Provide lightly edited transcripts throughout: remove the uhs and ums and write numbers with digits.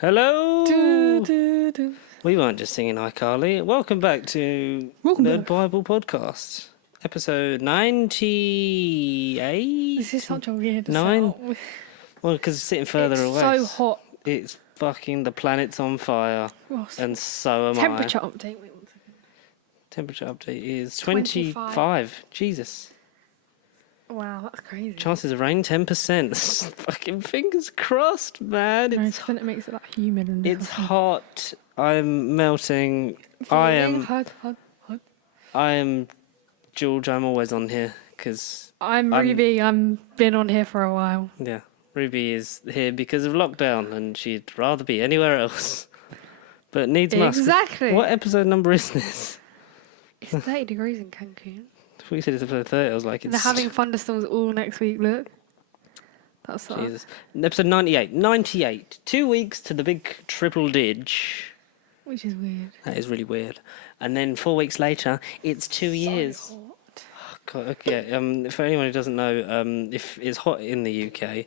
Hello! Do, do, do. We weren't just singing iCarly. Welcome back to Nerd Bible Podcast, episode 98. This is such a weird Nine? sound. Well, because it's sitting further It's away. so hot. It's fucking, the planet's on fire. Ross. And so am Temperature update. Wait 1 second. Temperature update is 25. Jesus. Wow, that's crazy. Chances of rain, 10%. Fucking fingers crossed, man. No, I think it makes it like humid and It's hot. I'm melting. I am hot. I am George. I'm always on here because I'm Ruby. I'm been on here for a while. yeah, Ruby is here because of lockdown, and she'd rather be anywhere else. But needs must. Exactly. What episode number is this? It's 30 degrees in Cancun. I thought you said it's episode 30. I was like, it's... They're having thunderstorms all next week. Look. That's Jesus. Episode 98. 98. 2 weeks to the big triple dig. Which is weird. That is really weird. And then 4 weeks later, it's 2 years. So hot. God, okay. For anyone who doesn't know, if it's hot in the UK,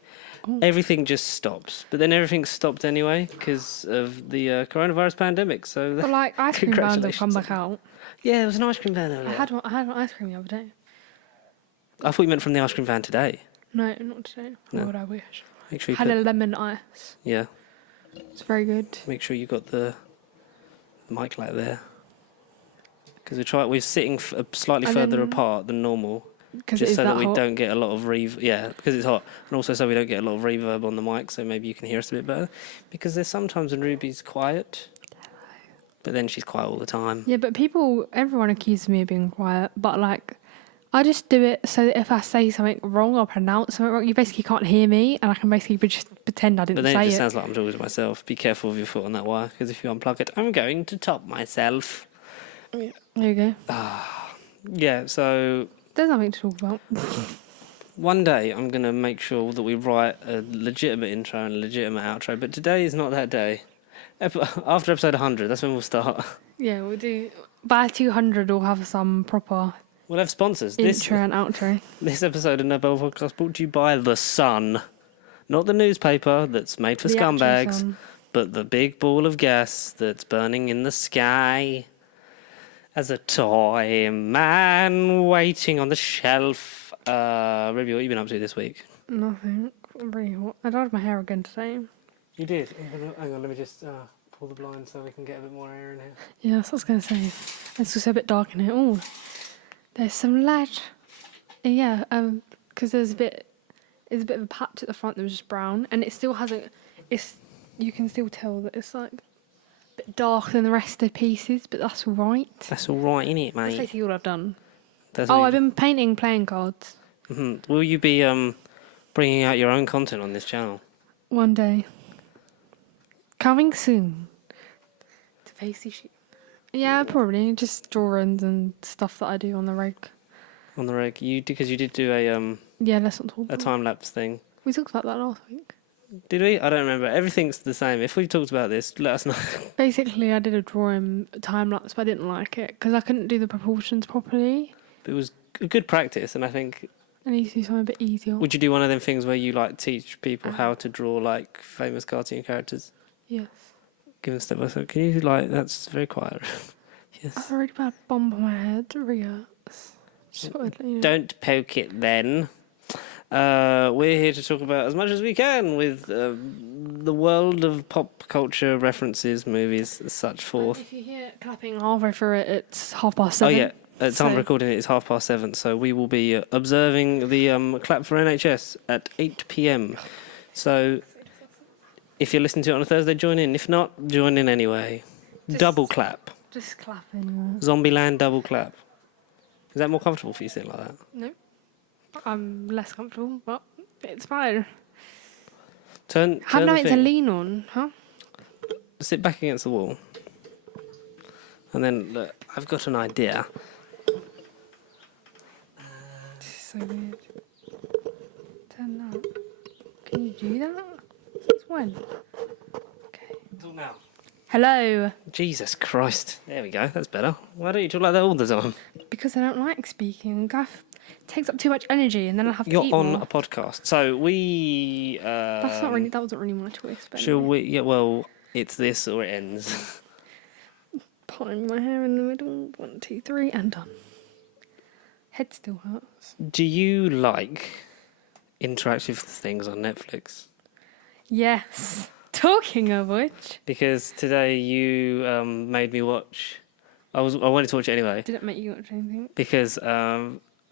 everything just stops. But then everything stopped anyway because of the coronavirus pandemic. So, But like ice cream vans have come back out. Yeah, there was an ice cream van earlier. I had an ice cream the other day. I thought you meant from the ice cream van today. No, not today. No. Why would I wish? Make sure you Had a lemon ice. Yeah. It's very good. Make sure you got the mic light there. Because we're sitting slightly And further then- apart than normal. Because Just it is so that we hot. don't get a lot of Yeah, because it's hot. And also so we don't get a lot of reverb on the mic, so maybe you can hear us a bit better. Because there's sometimes when Ruby's quiet, but then she's quiet all the time. Yeah, but everyone accuses me of being quiet, but like, I just do it so that if I say something wrong or pronounce something wrong, you basically can't hear me, and I can basically just pretend I But didn't then say it just it. sounds like I'm talking to myself. Be careful with your foot on that wire, because if you unplug it, I'm going to top myself. There you go. Yeah, so There's nothing to talk about. one day I'm going to make sure that we write a legitimate intro and a legitimate outro, but today is not that day. After episode 100, that's when we'll start. Yeah, we'll do. By 200, we'll have some proper We'll have sponsors. intro and outro. This episode of Nobel Podcast brought to you by The Sun. Not the newspaper that's made for The actual scumbags, sun. but the big ball of gas that's burning in the sky. As a toy man waiting on the shelf. Ruby, what have you been up to this week? Nothing. I'm really hot. I dyed my hair again today. You did? Hang on, let me just pull the blind so we can get a bit more air in here. Yeah, that's what I was going to say. It's also a bit dark in here. Oh, there's some light. Yeah, because there's a bit of a patch at the front that was just brown, and it still hasn't. You can still tell that it's like a bit darker than the rest of the pieces, but that's all right. That's all right, innit, That's mate? basically all I've done. That's Oh, all I've been painting playing cards. Will you be bringing out your own content on this channel? One day. Coming soon. To Pasty shoot. Yeah, probably. Just drawings and stuff that I do on the reg. On the reg, because you did do a Yeah, let's not talk about it. time lapse thing. We talked about that last week. Did we? I don't remember. Everything's the same. If we've talked about this, let us know. Basically, I did a drawing time lapse, but I didn't like it because I couldn't do the proportions properly. It was a good practice, and I think. I need to do something a bit easier. Would you do one of them things where you like teach people how to draw like famous cartoon characters? Yes. Give them step by step. Can you like? That's very quiet. I have Yes. a really bad bump on my head. It really hurts. Just thought I'd let you know. Don't poke it then. We're here to talk about as much as we can with the world of pop culture references, movies, such forth. If you hear clapping halfway through it, it's 7:30. Oh yeah, at time So- recording it is 7:30, so we will be observing the clap for NHS at 8 p.m. So if you're listening to it on a Thursday, join in. If not, join in anyway. Double clap. Just clapping. Zombieland double clap. Is that more comfortable for you sitting like that? No. I'm less comfortable, but it's fine. Turn Have the nothing to thing. lean on, huh? Sit back against the wall. And then, look, I've got an idea. This is so weird. Turn that. Can you do that? Since when? Okay. Talk now. Hello. Jesus Christ. There we go. That's better. Why don't you talk like that all the time? Because I don't like speaking. Gaff takes up too much energy, and then I have to You're eat on more. a podcast. So we... That wasn't really my choice. But Shall anyway. we... Yeah, well, It's this or it ends. Putting my hair in the middle. 1, 2, 3, and done. Head still hurts. Do you like interactive things on Netflix? Yes. Talking of which, Because today you made me watch. I wanted to watch it anyway didn't make you watch anything, because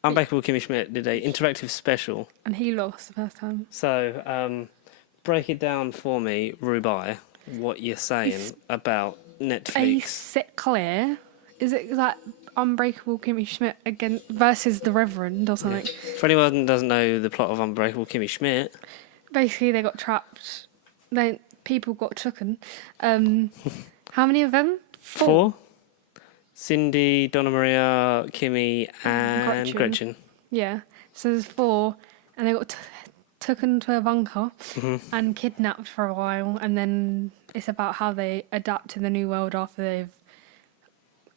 Unbreakable Kimmy Schmidt did a interactive special. and he lost the first time. So break it down for me, Rubai. What you're saying It's about Netflix? Basically, is it like Unbreakable Kimmy Schmidt again versus the Reverend or something? For anyone who doesn't know the plot of Unbreakable Kimmy Schmidt, Basically, they got trapped. People got taken. How many of them? 4. Cindy, Donna Maria, Kimmy, and Gretchen. Yeah. So there's 4, and they got taken to a bunker and kidnapped for a while, and then it's about how they adapt to the new world after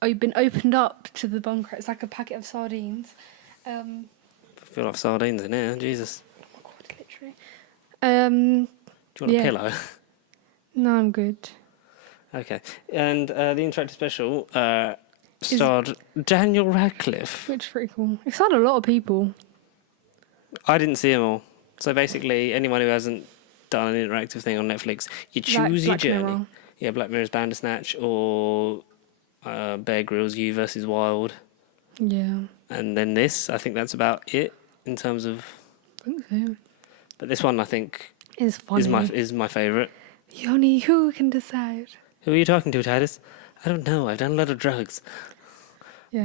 they've been opened up to the bunker. It's like a packet of sardines. I feel like sardines in here. Jesus. Oh my god, literally. Do you want a pillow? No, I'm good. Okay. And the interactive special starred Daniel Radcliffe. Which is pretty cool. It's had a lot of people. I didn't see them all. So basically, anyone who hasn't done an interactive thing on Netflix, you choose your Black journey. Mirror. Yeah, Black Mirror's Bandersnatch or Bear Grylls' You versus Wild. Yeah. And then this, I think that's about it in terms of. I think so. But this one, I think, It's funny. is my favourite. Only who can decide? Who are you talking to, Titus? I don't know. I've done a lot of drugs. Yeah.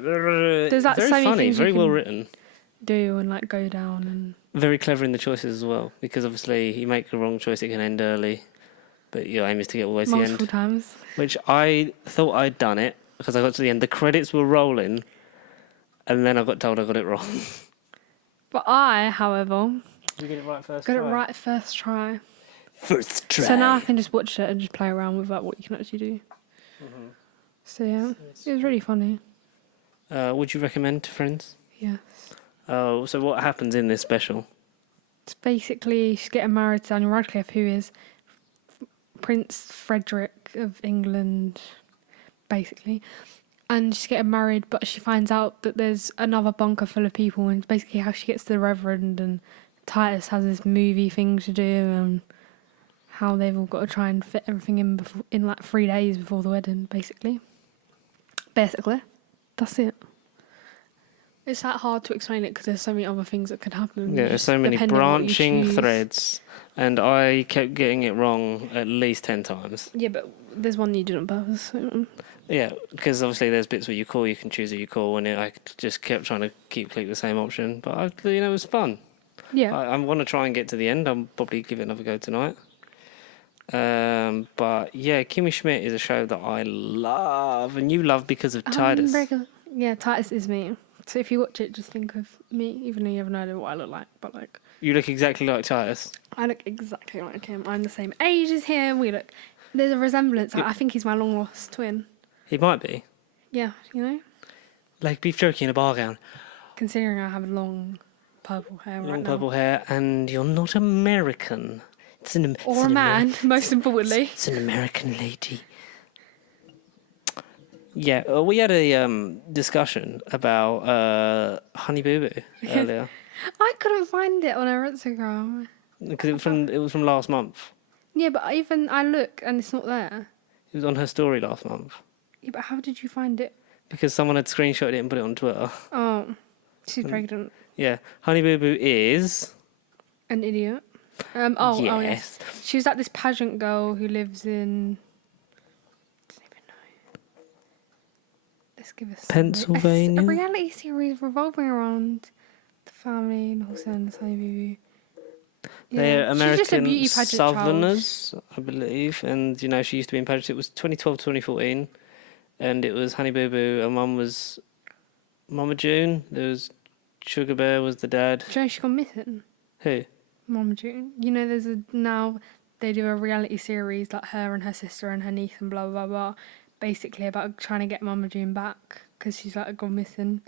There's like very so many funny, things you very well can- written. Do and like go down and Very clever in the choices as well, because obviously you make a wrong choice, it can end early, but your aim is to get all the way to the multiple end. times. Which I thought I'd done it because I got to the end. The credits were rolling, and then I got told I got it wrong. But I, however, Did you get it right first got it right first try. First try. So now I can just watch it and just play around with like what you can actually do. So yeah, it was really funny. Would you recommend to friends? Yes. Oh, so what happens in this special? It's basically she's getting married to Daniel Radcliffe, who is Prince Frederick of England, basically. And she's getting married, but she finds out that there's another bunker full of people, and basically how she gets to the Reverend, and Titus has this movie thing to do, and how they've all got to try and fit everything in like 3 days before the wedding, basically. That's it. It's that hard to explain it because there's so many other things that could happen. Yeah, there's so many depending on what you branching choose. threads, and I kept getting it wrong at least 10 times. Yeah, but there's one you did on purpose. So. Yeah, because obviously there's bits where you call, you can choose who you call, and I just kept trying to click the same option. But it was fun. Yeah. I want to try and get to the end. I'll probably give it another go tonight. But yeah, Kimmy Schmidt is a show that I love, and you love because of Titus. Yeah, Titus is me. So if you watch it, just think of me, even though you have no idea what I look like. But like, You look exactly like Titus. I look exactly like him. I'm the same age as him. There's a resemblance. I think he's my long lost twin. He might be. Yeah, you know. Like beef jerky in a bar gown. Considering I have long purple hair Long right now. purple hair, and you're not American. Or a man, most importantly. It's an American lady. Yeah, we had a discussion about Honey Boo Boo earlier I couldn't find it on her Instagram. because it was from last month. Yeah, but I look and it's not there. It was on her story last month Yeah, but how did you find it? because someone had screenshotted it and put it on Twitter. Oh, she's pregnant. Yeah, Honey Boo Boo is An idiot. Oh yes. She was like this pageant girl who lives in. I don't even know. Let's give us Pennsylvania? A reality series revolving around the family and also and the Honey Boo. They're She's just a American beauty pageant Southerners, I believe, and she used to be in pageants. It was 2012 2014, and it was Honey Boo Boo, and one was Mama June. There was Sugar Bear was the dad. Do you know she's gone missing? Who? Mama June. You know, now they do a reality series like her and her sister and her niece and blah blah blah, basically about trying to get Mama June back because she's like gone missing.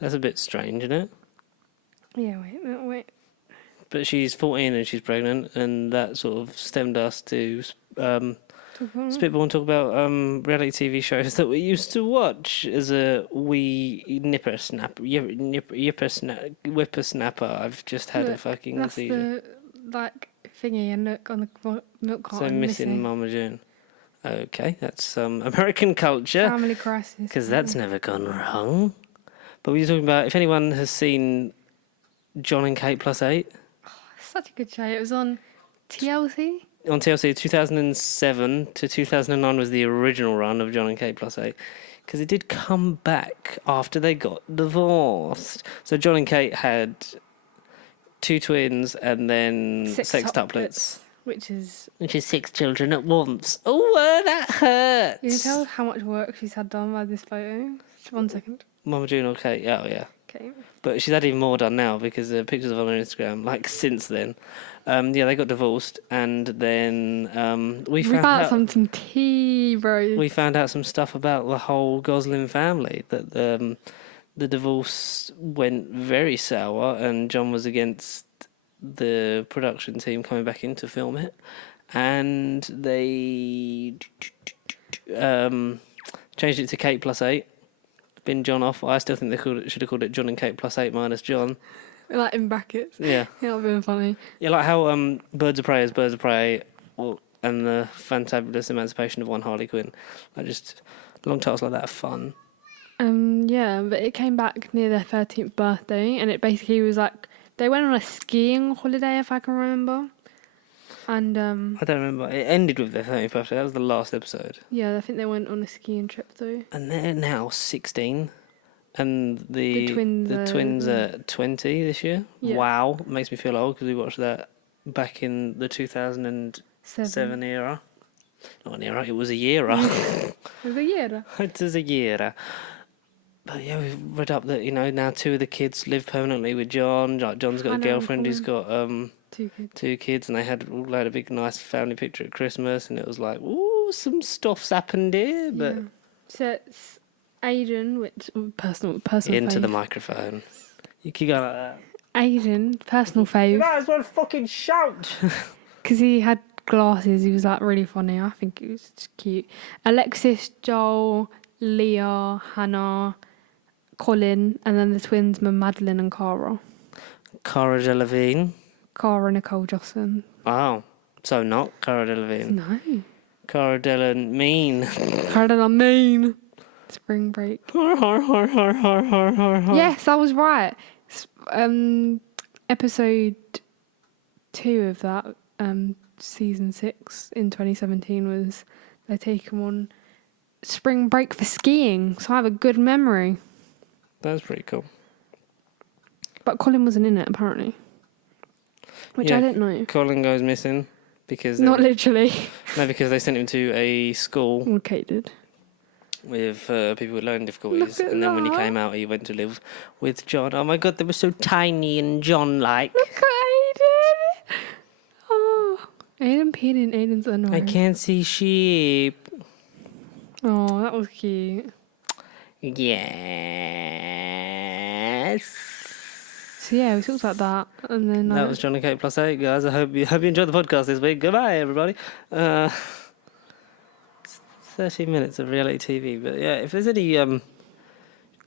That's a bit strange, isn't it? Yeah, wait. but she's 14 and she's pregnant, and that sort of stemmed us to spitball and talk about reality TV shows that we used to watch as a wee whippersnapper. I've just had a Look, fucking that's seizure. the thingy and look on the milk So carton. missing Mama June. Okay, that's American culture. Family crisis. Because that's never gone wrong. But we were talking about if anyone has seen John and Kate plus 8 Such a good show. It was on TLC. on TLC. 2007 to 2009 was the original run of John and Kate plus 8. Because it did come back after they got divorced. So John and Kate had 2 twins and then sextuplets. Which is... 6 children at once. Oh, that hurts. You can tell how much work she's had done by this photo. 1 second. Mama June or Kate? Oh, yeah. Okay. But she's had even more done now because the pictures of her on Instagram, like since then. Yeah, they got divorced, and then we found out some tea, bro. We found out some stuff about the whole Gosling family. That the divorce went very sour, and John was against the production team coming back in to film it, and they changed it to Kate plus 8. Bin John off. I still think they should have called it John and Kate plus 8 minus John. Like in brackets. Yeah. Yeah, that would have been funny. Yeah, like how Birds of Prey is Birds of Prey, and the Fantabulous Emancipation of One Harley Quinn. Like just long titles like that are fun. Yeah, but it came back near their 13th birthday, and it basically was like they went on a skiing holiday, if I can remember. And I don't remember. It ended with their 13th birthday. That was the last episode. yeah, I think they went on a skiing trip though. And they're now 16. And the twins are 20 this year. Yeah. Wow. Makes me feel old because we watched that back in the 2007 era. Not an era, it was a year. It was a year. It was a year. But yeah, we've read up that, now 2 of the kids live permanently with John. Like John's got a girlfriend who's got 2 kids. 2 kids, and they had a big nice family picture at Christmas, and it was like, ooh, some stuff's happened here. But Yeah. So it's Aiden, which personal into fave. the microphone. You keep going like that. Aiden, personal fave. Might as well fucking shout. Because he had glasses, he was like really funny. I think he was just cute. Alexis, Joel, Leah, Hannah, Colin, and then the twins were Madeline and Cara. Cara Delevingne. Cara Nicole Johnson. Oh, so not Cara Delevingne. No. Cara Delevingne. Cara Delevingne. Spring break. Yes, I was right. Episode 2 of that season 6 in 2017 was they take him on spring break for skiing. So I have a good memory. That's pretty cool. But Colin wasn't in it apparently, which I didn't know. Colin goes missing because Not literally. No, because they sent him to a school Okay, did. with people with learning difficulties, Look at and then when he that. came out, he went to live with John. Oh my God, they were so tiny and John-like. Look at Aiden. Oh, Aiden peed in Aiden's underwear. I can't see sheep. Oh, that was cute. Yes. So yeah, we talked about that, and then That was John and Kate plus 8, guys. I hope you enjoyed the podcast this week. Goodbye, everybody. 30 minutes of reality TV, but yeah, if there's any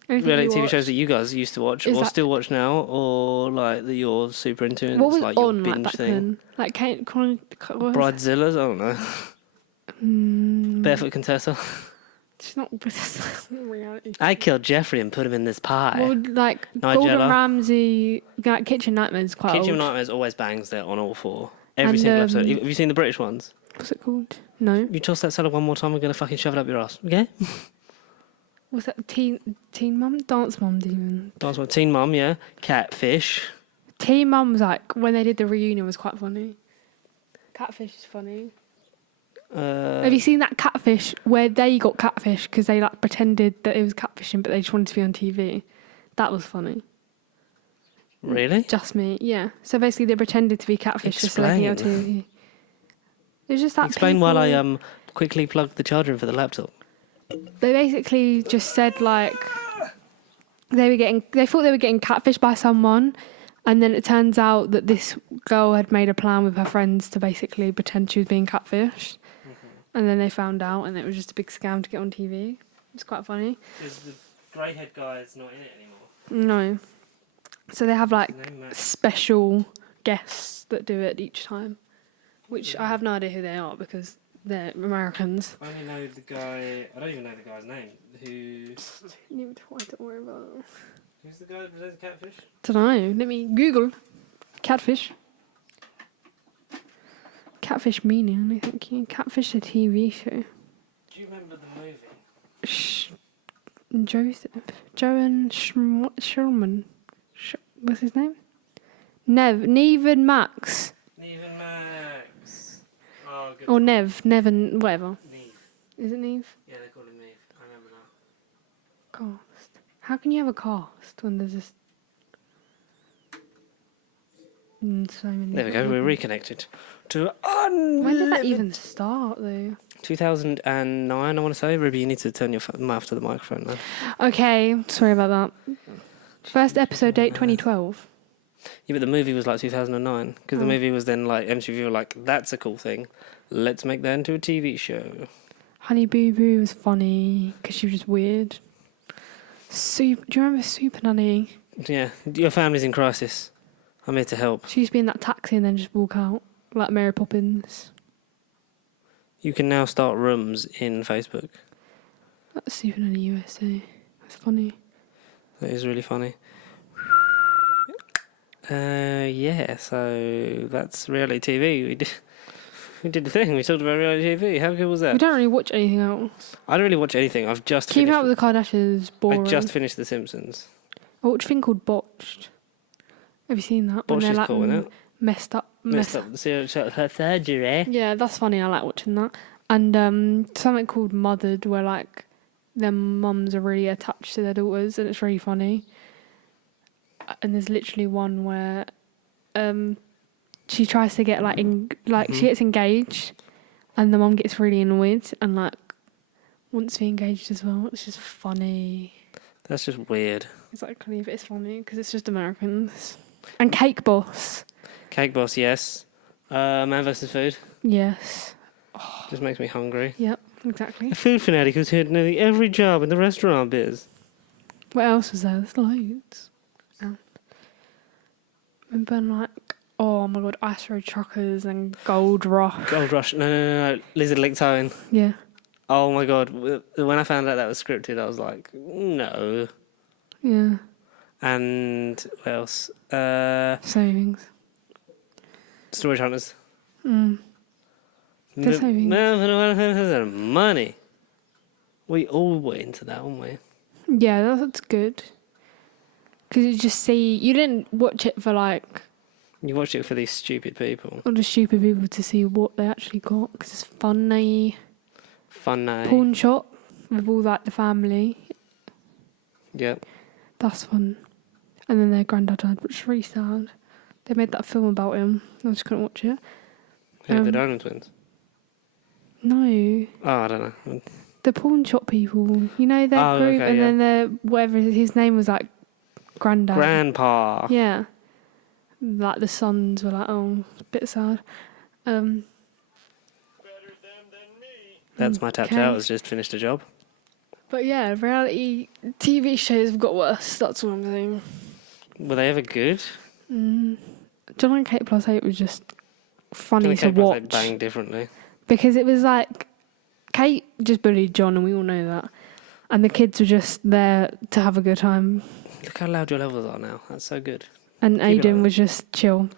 reality TV shows that you guys used to watch or still watch now, or like that you're super into, and what it's was like your on binge like back thing. then? Like Kate, Bridezillas, I don't know. Barefoot Contessa. It's not reality. I killed Jeffrey and put him in this pie. Well, like Nigella. Gordon Ramsay, like Kitchen Nightmares, quite Kitchen old. Nightmares always bangs there on all 4. Every And, single episode. Have you seen the British ones? What's it called? No. You toss that salad one more time, I'm going to fucking shove it up your ass. Okay? What's that? Teen Mum? Dance Mum, even. Dance one. Teen Mum, yeah. Catfish. Teen Mum was like, when they did the reunion, was quite funny. Catfish is funny. Have you seen that Catfish where they got catfish because they like pretended that it was catfishing, but they just wanted to be on TV? That was funny. Really? Just me, yeah. So basically, they pretended to be catfish just so they can get on TV. It was just that. Explain while I quickly plug the charger in for the laptop. They basically just said like they thought they were getting catfished by someone, And then it turns out that this girl had made a plan with her friends to basically pretend she was being catfished. And then they found out, and it was just a big scam to get on TV. It's quite funny. Is the grey-haired guy is not in it anymore? No. So they have like His name Max. special guests that do it each time, which I have no idea who they are because they're Americans. I only know the guy. I don't even know the guy's name. Don't worry about it. Who's the guy that presents Catfish? Don't know. Let me Google catfish. Catfish meaning, I think. Catfish, the TV show. Do you remember the movie? Joseph. Joan Schulman. What's his name? Neve and Max. Neve and Max. Oh, good. Or Nev and whatever. Neve. Is it Neve? Yeah, they call him Neve. I remember now. Cast. How can you have a cast when there's just so many? There we go. We're reconnected to When did that even start, though? 2009, I want to say. Ruby, you need to turn your mouth to the microphone, man. Okay, sorry about that. First episode date 2012. Yeah, but the movie was like 2009 because the movie was then like MTV were like, that's a cool thing. Let's make that into a TV show. Honey Boo Boo was funny because she was just weird. Do you remember Super Nanny? Yeah, your family's in crisis. I'm here to help. She used to be in that taxi and then just walk out like Mary Poppins. You can now start rooms in Facebook. That's Super Nanny USA. That's funny. That is really funny. Yeah, so that's reality TV. We did the thing. We talked about reality TV. How good was We that? don't really watch anything else. I don't really watch anything. I've just Keeping finished. Up with the Kardashians, boring. I just finished The Simpsons. I watched a thing called Botched. Have you seen that? When Botched they're is like cool, isn't it? messed up. Messed up her surgery. Yeah, that's funny. I like watching that. And something called Mothered, where like their mums are really attached to their daughters, and it's really funny. And there's literally one where she tries to get she gets engaged, and the mum gets really annoyed and like wants to be engaged as well. It's just funny. That's just weird. It's like funny, but it's funny because it's just Americans. And Cake Boss. Cake Boss, yes. Man vs. Food. Yes. Just makes me hungry. Yep. Exactly. A food fanatic who's had nearly every job in the restaurant biz. What else was there? There's loads. Remember, like, oh my god, Ice Road Truckers and Gold Rush. Gold Rush. No. Lizard Lick Towing. Yeah. Oh my god. When I found out that was scripted, I was like, no. Yeah. And what else? Savings. Storage Hunters. The savings. Money. We all were into that, weren't we? Yeah, that's good. Because you just see, you didn't watch it for like, You watched it for these stupid people. all the stupid people to see what they actually got. Because it's funny. Funny. Pawn shop with all like the family. Yeah. That's fun. And then their granddad died, which is really sad. They made that film about him. I just couldn't watch it. Who, the Dolan twins? No. Oh, I don't know. The pawn shop people. You know their group, okay, and yeah. then their whatever his name was, like granddad. Grandpa. Yeah. Like the sons were like, oh, a bit sad. That's my tapped Okay. out. Has just finished a job. But yeah, reality TV shows have got worse. That's what I'm saying. Were they ever good? John and Kate Plus 8 was just funny Johnny to Cape was, watch like, bang differently. because it was like Kate just bullied John, and we all know that. And the kids were just there to have a good time. Look how loud your levels are now. That's so good. And Keep it Aiden like was just chill.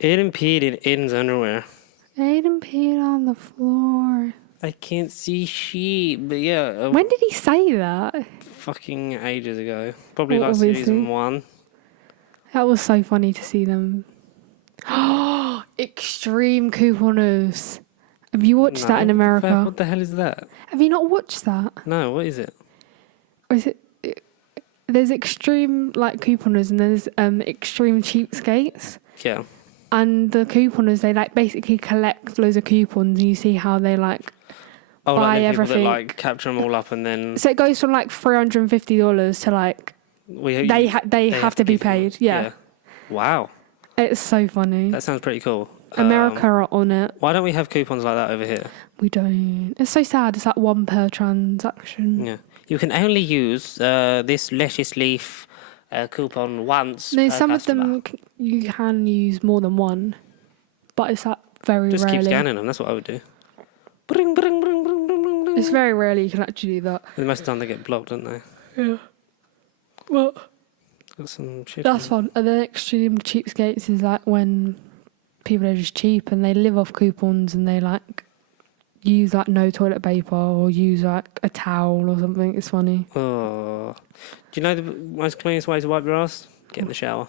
Aiden peed in Aiden's underwear. Aiden peed on the floor. I can't see shit, but yeah. When did he say that? Fucking ages ago. Probably Well, like obviously. season 1. That was so funny to see them. Extreme couponers. Have you watched that in No. America? What the hell is that? Have you not watched that? No, what is it? Or is it? There's extreme like couponers and there's extreme cheapskates. Yeah. And the couponers, they like basically collect loads of coupons and you see how they like Oh, buy like the people everything. that like capture them all up and then So it goes from like $350 to like they they have to be give you- paid. Yeah. Wow. It's so funny. That sounds pretty cool. America are on it. Why don't we have coupons like that over here? We don't. It's so sad. It's like one per transaction. Yeah. You can only use this lettuce leaf coupon once No, per some customer. of them you can use more than one, but it's like very Just rarely. keep scanning them. That's what I would do. Bring, bring, bring, bring, bring, bring, bring. It's very rarely you can actually do that. And most of the time they get blocked, don't they? Yeah. Well, Got some shit. that's fun. And then extreme cheapskates is like when people are just cheap and they live off coupons and they like use like no toilet paper or use like a towel or something. It's funny. Oh. Do you know the most cleanest way to wipe your ass? Get in the shower.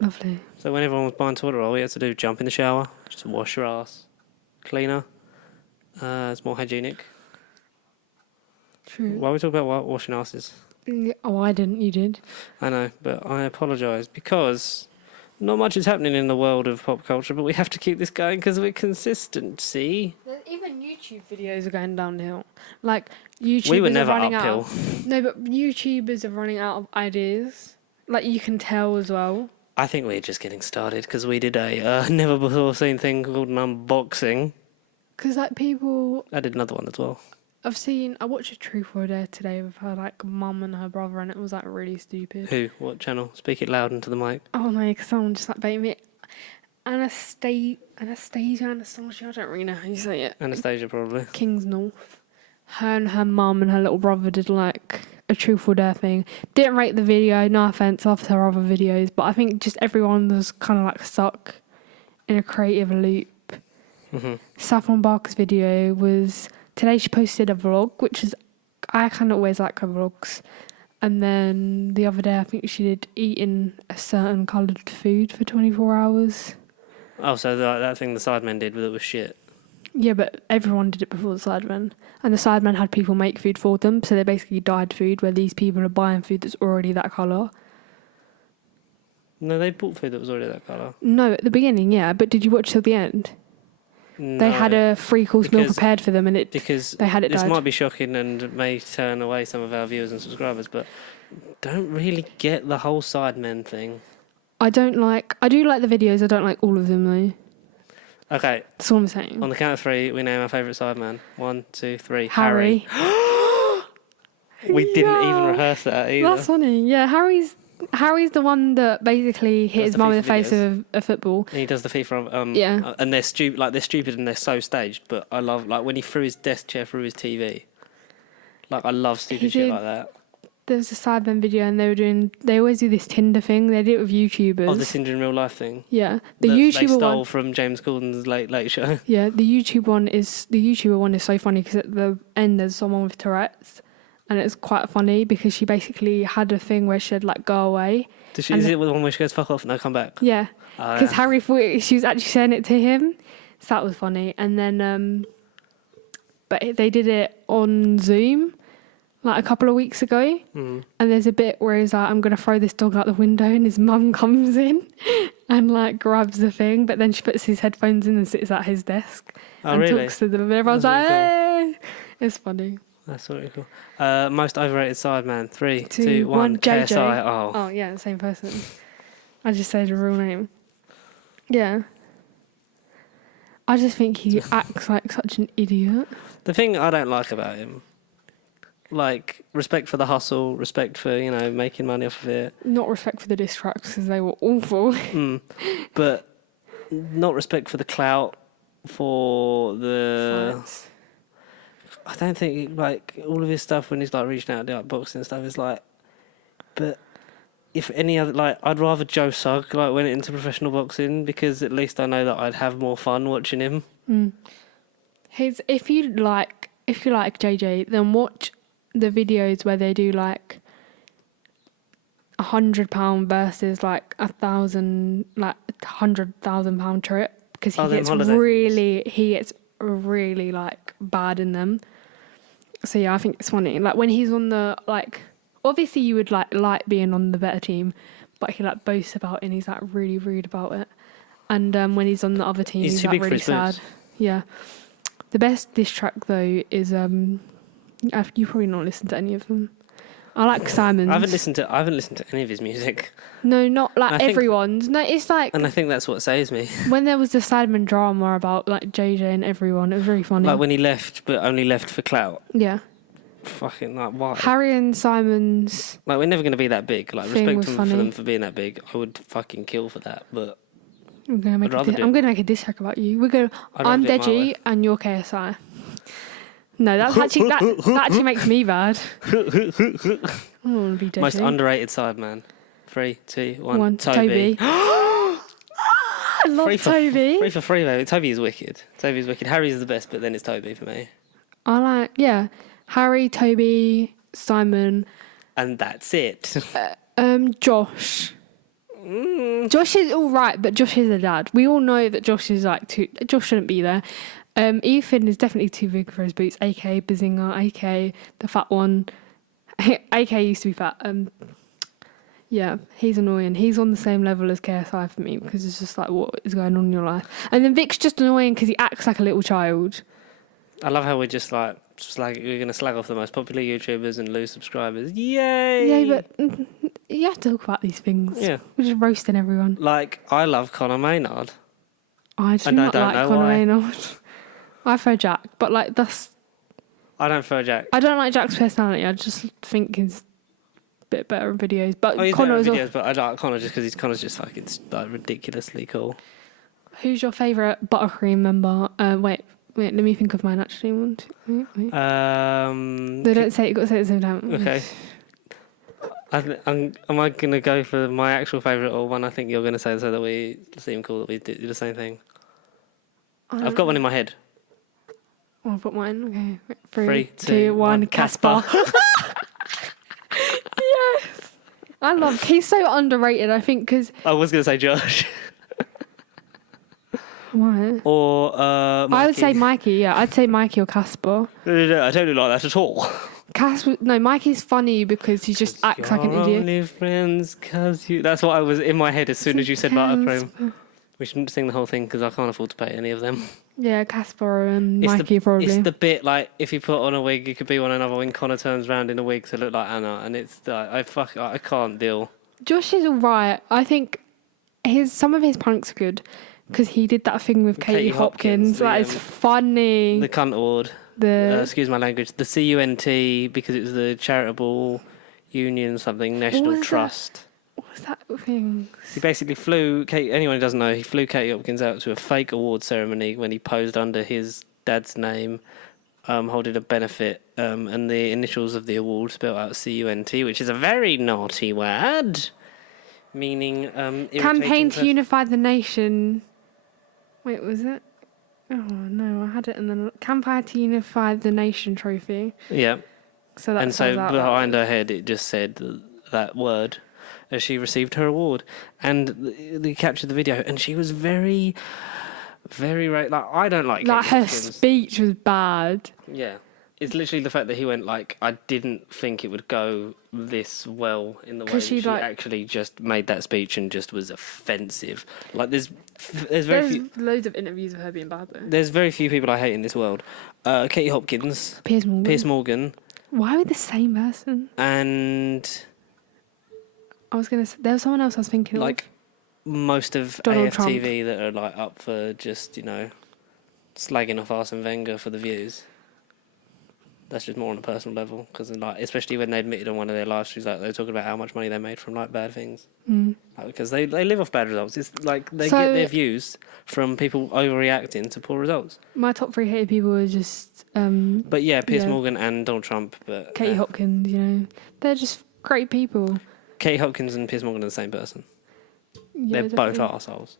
Lovely. So when everyone was buying toilet roll, all you had to do jump in the shower, just wash your ass. Cleaner. It's more hygienic. True. Why are we talking about washing asses? Oh, I didn't. You did. I know, but I apologise because not much is happening in the world of pop culture, but we have to keep this going because we're consistent, see? Even YouTube videos are going downhill. Like YouTubers We were never are running uphill. out. No, but YouTubers are running out of ideas. Like you can tell as well. I think we're just getting started because we did a never before seen thing called an unboxing. Because like people, I did another one as well. I watched a Truth or Dare today with her like mum and her brother, and it was like really stupid. Who? What channel? Speak it loud into the mic. Oh no, because someone just like baited me. Anastasia, I don't really know how you say it. Anastasia, probably. Kings North. Her and her mum and her little brother did like a Truth or Dare thing. Didn't rate the video, no offense, after her other videos, but I think just everyone was kind of like stuck in a creative loop. Mm-hmm. Saffron Barker's video was today. She posted a vlog, which is I kind of always like her vlogs. And then the other day, I think she did eating a certain coloured food for 24 hours. Oh, so that thing the Sidemen did that was shit. Yeah, but everyone did it before the Sidemen. And the Sidemen had people make food for them, so they basically dyed food where these people are buying food that's already that colour. No, they bought food that was already that colour. No, at the beginning, yeah, but did you watch till the end? No, They had a 3-course meal prepared for them, and they had it this dyed. might be shocking and may turn away some of our viewers and subscribers, but don't really get the whole Sidemen thing. I do like the videos, I don't like all of them though. Okay, That's all I'm saying. on the count of three, we name our favourite Sideman. 1, 2, 3. Harry. We didn't even Yeah. rehearse that either. That's funny. Yeah, Harry's the one that basically hit Does his the mum in FIFA the face videos. with a football. And he does the FIFA, Yeah. and they're stupid. Like they're stupid and they're so staged. But I love like when he threw his desk chair through his TV. Like I love stupid He shit did. like that. There was a Sidemen video, and they always do this Tinder thing. They do it with YouTubers. Oh, the Tinder in real life thing. Yeah, the that they YouTuber stole one. from James Corden's Late Show. Yeah, the YouTuber one is so funny because at the end there's someone with Tourette's, and it's quite funny because she basically had a thing where she'd like go away. Is And it the one where she goes fuck off and I come back? Yeah, Oh, because yeah. Harry thought she was actually saying it to him, so that was funny. And then, but they did it on Zoom like a couple of weeks ago, Mm. and there's a bit where he's like, "I'm gonna throw this dog out the window," and his mum comes in and like grabs the thing, but then she puts his headphones in and sits at his desk Oh, and really? talks to them. And everyone's That's like, really "Hey!" It's funny. That's really cool. Most overrated Sideman. 3, 2, 2, 1. 1, JJ. KSI. Oh. Oh yeah, the same person. I just said the real name. Yeah. I just think he acts like such an idiot. The thing I don't like about him, like respect for the hustle, respect for making money off of it, Not respect for the diss tracks because they were awful. but not respect for the clout, for the. Facts. I don't think like all of his stuff when he's like reaching out to like boxing and stuff is like, but if any other like I'd rather Joe Sugg like went into professional boxing because at least I know that I'd have more fun watching him. If you like JJ, then watch the videos where they do like £100 versus like 1,000, like £100,000 trip because he gets really like bad in them. So yeah, I think it's funny. Like when he's on the like, obviously you would like being on the better team, but he like boasts about it and he's like really rude about it. And when he's on the other team, He's he's too like big for really his boots. sad. Yeah. The best diss track though is you probably not listened to any of them. I like Simon's. I haven't listened to any of his music, No, not like I think- everyone's. No, it's like and I think that's what saves me. when there was the Simon drama about like JJ and everyone. It was really funny. Like when he left, but only left for clout. Yeah. Fucking like why? Harry and Simon's. Like we're never going to be that big. Like Thing respect was them funny. for them for being that big. I would fucking kill for that. But I'm gonna make I'd rather do it. a diss track about you. We're going. I'd I'm rather do it my way. Deji and you're KSI. No, that's actually that actually makes me bad. I don't want to be Deji. Most underrated side man. 3, 2, 1. One. Toby. I love Free for- Toby. 3 for 3 though. Toby is wicked. Toby's wicked. Harry's the best, but then it's Toby for me. I like Harry, Toby, Simon, And that's it. Josh. Josh is all right, but Josh is a dad. We all know that Josh is like Josh shouldn't be there. Ethan is definitely too big for his boots. AK Bazinga, AK the fat one. AK used to be fat. Yeah, he's annoying. He's on the same level as KSI for me because it's just like what is going on in your life. And then Vic's just annoying because he acts like a little child. I love how we're just like we're going to slag off the most popular YouTubers and lose subscribers. Yay! Yeah, but you have to talk about these things. Yeah. We're just roasting everyone. Like I love Conor Maynard. I do And I not don't like know Conor why. Maynard. I prefer Jack, but like I don't throw Jack. I don't like Jack's personality. I just think he's a bit better in videos. But Oh, he's Conor better is. in videos, but I like Conor just because Conor's just fucking like ridiculously cool. Who's your favourite buttercream member? Wait. Let me think of mine actually. One, two, wait. They don't say it. You've got to say it at the same time. Okay. Am I going to go for my actual favourite or one I think you're going to say so that we seem cool that we do the same thing? I've got one in my head. Oh, I've got mine. Okay. Wait, 3, 2, 2, 1. 1. Casper. Yes. I love. He's so underrated. I think because I was going to say Josh. why? Or Mikey. I would say Mikey. Yeah, I'd say Mikey or Casper. No, I don't like that at all. Casper. No, Mikey's funny because he just acts like an You're idiot. only friends 'cause you... That's what I was in my head as soon as you said buttercream. We shouldn't sing the whole thing because I can't afford to pay any of them. Yeah, Casper and Mikey probably. It's the bit like if you put on a wig, you could be one another when Connor turns round in a wig to look like Anna, and it's like I can't deal. Josh is alright. I think some of his pranks are good because he did that thing with Katie Hopkins. That is funny. The cunt award. Excuse my language. The CUNT because it was the charitable union something national trust. What was that thing? He basically flew anyone who doesn't know, he flew Katie Hopkins out to a fake award ceremony when he posed under his dad's name, holding a benefit, and the initials of the award spelled out CUNT, which is a very naughty word, meaning Campaign to unify the nation. Wait, was it? Oh no, I had it in the Campaign to unify the nation trophy. Yeah. So that And so behind her head it just said that word as she received her award. And they captured the video and she was very, very right. Like, I don't like Like Katie her Hopkins. speech was bad. Yeah. It's literally the fact that he went like, I didn't think it would go this well in the way that she actually just made that speech and just was offensive. Like there's loads of interviews of her being bad though. There's very few people I hate in this world. Katie Hopkins, Piers Morgan. Why are we the same person? And I was gonna say there was someone else I was thinking like most of Donald AFTV that are like up for just slagging off Arsene Wenger for the views. That's just more on a personal level because like especially when they admitted on one of their live streams like they were talking about how much money they made from like bad things because they live off bad results. It's like they get their views from people overreacting to poor results. My top 3 hated people were just but yeah, Piers Morgan and Donald Trump, but Katie Hopkins, they're just great people. Katie Hopkins and Piers Morgan are the same person. Yeah, they're both arseholes.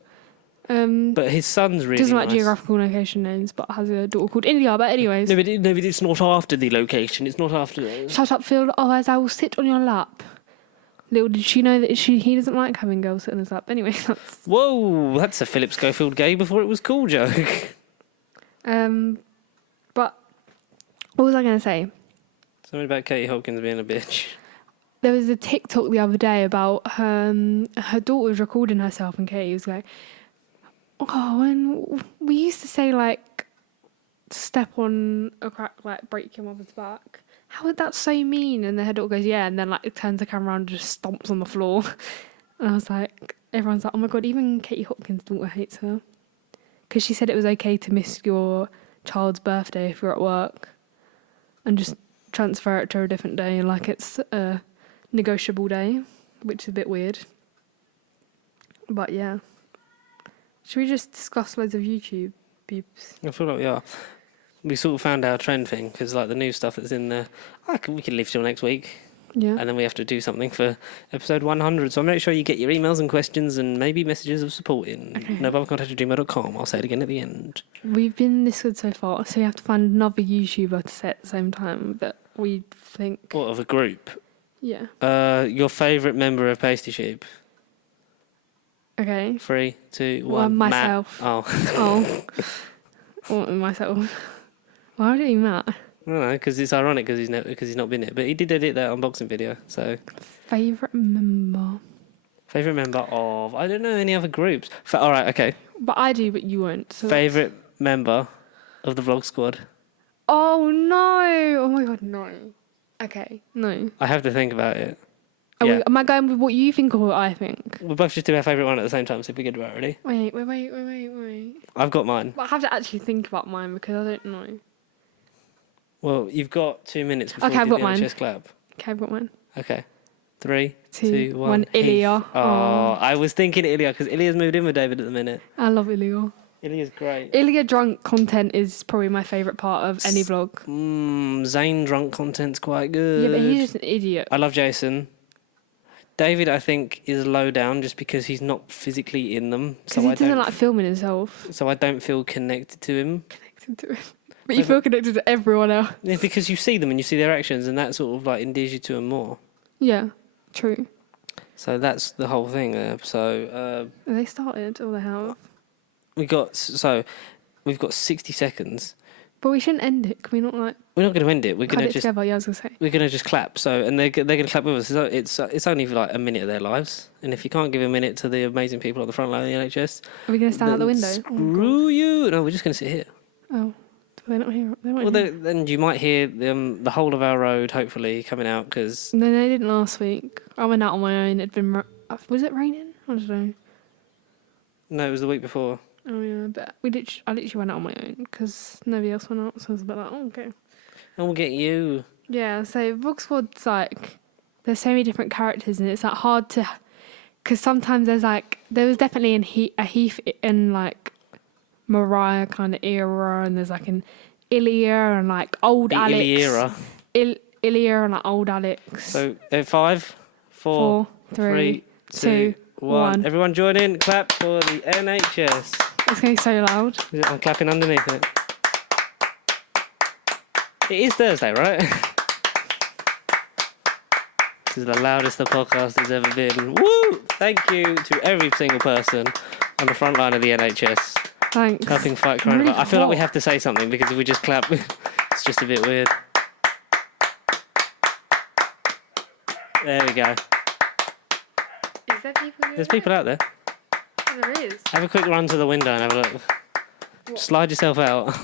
But his son's really doesn't nice. like geographical location names, but has a daughter called India. But anyways, No, but it's not after the location. It's not after. Shut up, Phil. Otherwise, I will sit on your lap. Little did she know that he doesn't like having girls sit on his lap. Anyway, Whoa, that's a Philip Schofield gay before it was cool joke. But what was I going to say? Something about Katie Hopkins being a bitch. There was a TikTok the other day about her daughter was recording herself, and Katie was like, "Oh, and we used to say like, step on a crack, like break your mother's back. how would that so mean? And the head daughter goes, yeah, and then like it turns the camera around and just stomps on the floor. And I was like, everyone's like, oh my God, even Katie Hopkins' daughter hates her. Because she said it was okay to miss your child's birthday if you're at work and just transfer it to a different day. Like it's a negotiable day, which is a bit weird. But yeah. Should we just discuss loads of YouTube peeps? I feel like we are. We sort of found our trend thing because like the new stuff that's in there, we can leave till next week. Yeah. And then we have to do something for episode 100. So make sure you get your emails and questions and maybe messages of support in. Okay. nobarcontact@gmail.com. I'll say it again at the end. We've been this good so far, so we have to find another YouTuber to say at the same time that we think. What, of a group? Yeah. Your favourite member of Pasty Sheep? Okay. 3, 2, 1. Well, myself. Matt. Oh. Myself. Why would it be Matt? I don't know, because it's ironic because he's not been here. But he did edit that unboxing video, so... Favourite member? Favourite member of... I don't know any other groups. All right, okay. But I do, but you won't. So Favourite member of the vlog squad? Oh, no. Oh, my God, no. Okay, no. I have to think about it. Am I going with what you think or what I think? We'll both just do our favourite one at the same time, so if we get it right, ready? Wait. I've got mine. But I have to actually think about mine because I don't know. Well, you've got 2 minutes before Okay, you I've do got the mine. NHS clap. Okay, I've got mine. Okay. 3, 2, 2, 1. 1. Ilya. Oh, I was thinking Ilya because Ilya's moved in with David at the minute. I love Ilya. Ilya's great. Ilya drunk content is probably my favourite part of any vlog. Zane drunk content's quite good. Yeah, but he's just an idiot. I love Jason. David, I think, is low down just because he's not physically in them. Because he doesn't like filming himself. So I don't feel connected to him. Connected to him. But you feel connected to everyone else. Yeah, because you see them and you see their actions and that sort of like endears you to them more. Yeah, true. So that's the whole thing there. So Have they started or they have? we've got 60 seconds. But we shouldn't end it. Can we not like We're not going to end it. We're cut going it to just together? Yeah, I was gonna say. we're going to just clap. So and they're going to clap with us. So it's only like a minute of their lives. And if you can't give a minute to the amazing people on the front line of the NHS, Are we gonna stand out the then window? Screw you! No, we're just going to sit here. Oh, they're not here. They Well, weren't here. then you might hear the whole of our road hopefully coming out because No, they didn't last week. I went out on my own. It'd been was it raining? I don't know. no, it was the week before. Oh yeah, but I literally went out on my own because nobody else went out, so I was a bit like, oh, okay. And we'll get you. Yeah, so Vlog Squad's like, there's so many different characters and it's like hard to, because sometimes there was definitely a Heath in like Mariah kind of era, and there's like an Ilya and like old The Alex. Ilya. Ilya and like old Alex. So 5, 4, 3, 2, 1. Everyone join in. Clap for the NHS. It's going to be so loud. I'm clapping underneath it. It is Thursday, right? This is the loudest the podcast has ever been. Woo! Thank you to every single person on the front line of the NHS. Thanks. Helping fight coronavirus. Really I feel like we hot. have to say something because if we just clap, it's just a bit weird. There we go. Is there people There's people out there. Oh, there is. Have a quick run to the window and have a look. What? Slide yourself out.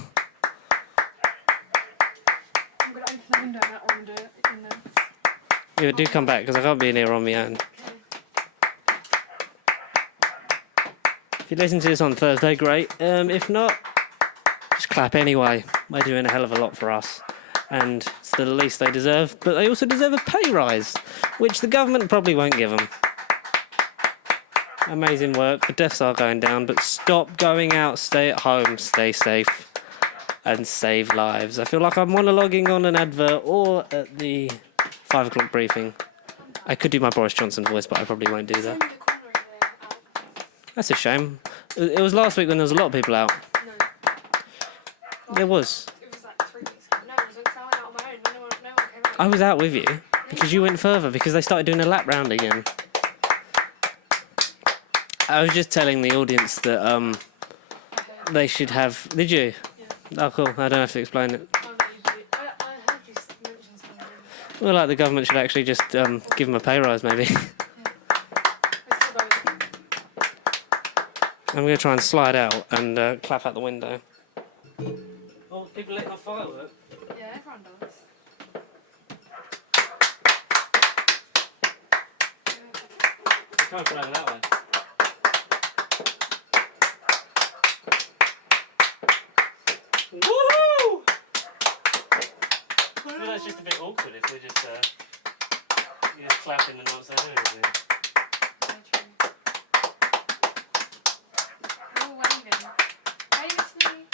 I'm going to open the window and that one do it. And then... Yeah, do come back because I can't be in here on my own. If you listen to this on Thursday, great. If not, just clap anyway. They're doing a hell of a lot for us. And it's the least they deserve. But they also deserve a pay rise, which the government probably won't give them. Amazing work. The deaths are going down, but stop going out. Stay at home. Stay safe. And save lives. I feel like I'm monologuing on an advert or at the 5 o'clock briefing. I could do my Boris Johnson voice, but I probably won't do that. That's a shame. It was last week when there was a lot of people out. No. There was. It was like 3 weeks ago. No, it was because I went out on my own. No one came out. I was out with you because you went further because they started doing a lap round again. I was just telling the audience that they should have. Did you? Yeah. Oh, cool. I don't have to explain it. I heard you mention something. Well, like the government should actually just give them a pay rise, maybe. I'm going to try and slide out and clap out the window. Oh, people letting off fireworks. Yeah, everyone does. Come on, put it over that way. Woo! I feel that's just a bit awkward if we're just you're just clapping and not saying anything. Oh, waving. Wave to me.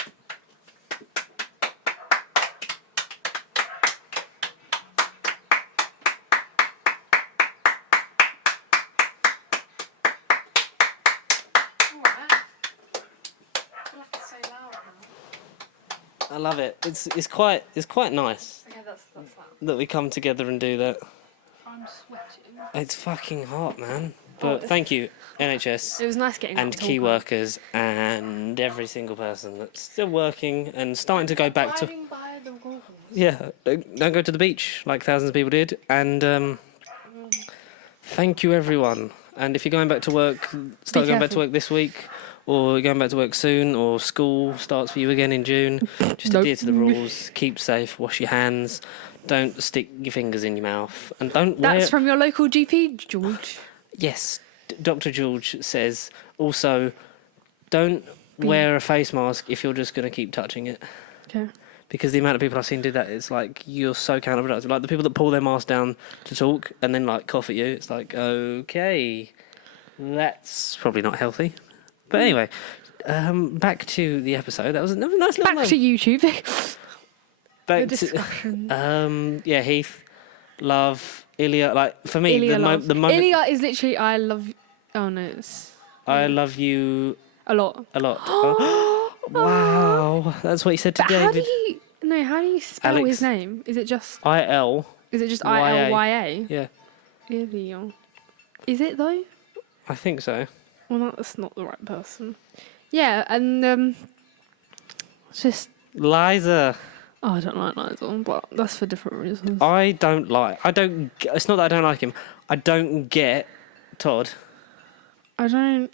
I love it. It's quite nice Okay, that's that. that we come together and do that. I'm sweating. It's fucking hot, man. But thank you, NHS It was nice getting and up to key talk. workers and every single person that's still working and starting to go back to. Abiding by the rules. Yeah, don't go to the beach like thousands of people did. And thank you, everyone. And if you're going back to work, start going back to careful. work this week, or you're going back to work soon, or school starts for you again in June, just Nope. adhere to the rules, keep safe, wash your hands, don't stick your fingers in your mouth, and don't wear... That's from your local GP, George. Yes, Dr. George says also don't wear a face mask if you're just going to keep touching it. Okay. Because the amount of people I've seen do that, it's like you're so counterproductive. Like the people that pull their mask down to talk and then like cough at you, it's like, okay, that's probably not healthy. But anyway, back to the episode. That was a nice little Back moment. to YouTube. Back The discussion. yeah, Heath, love, Ilya. Like for me, Ilya love. the moment Ilya is literally I love. Oh no, it's I love you a lot. a lot. Oh, wow, that's what he said to But how do David. you? No, how do you spell Alex. his name? Is it just? IL. Is it just YA. ILYA? Yeah, Ilya. Is it though? I think so. Well, that's not the right person. Yeah, and it's just. Liza. Oh, I don't like Nigel, but that's for different reasons. It's not that I don't like him. I don't get Todd. I don't-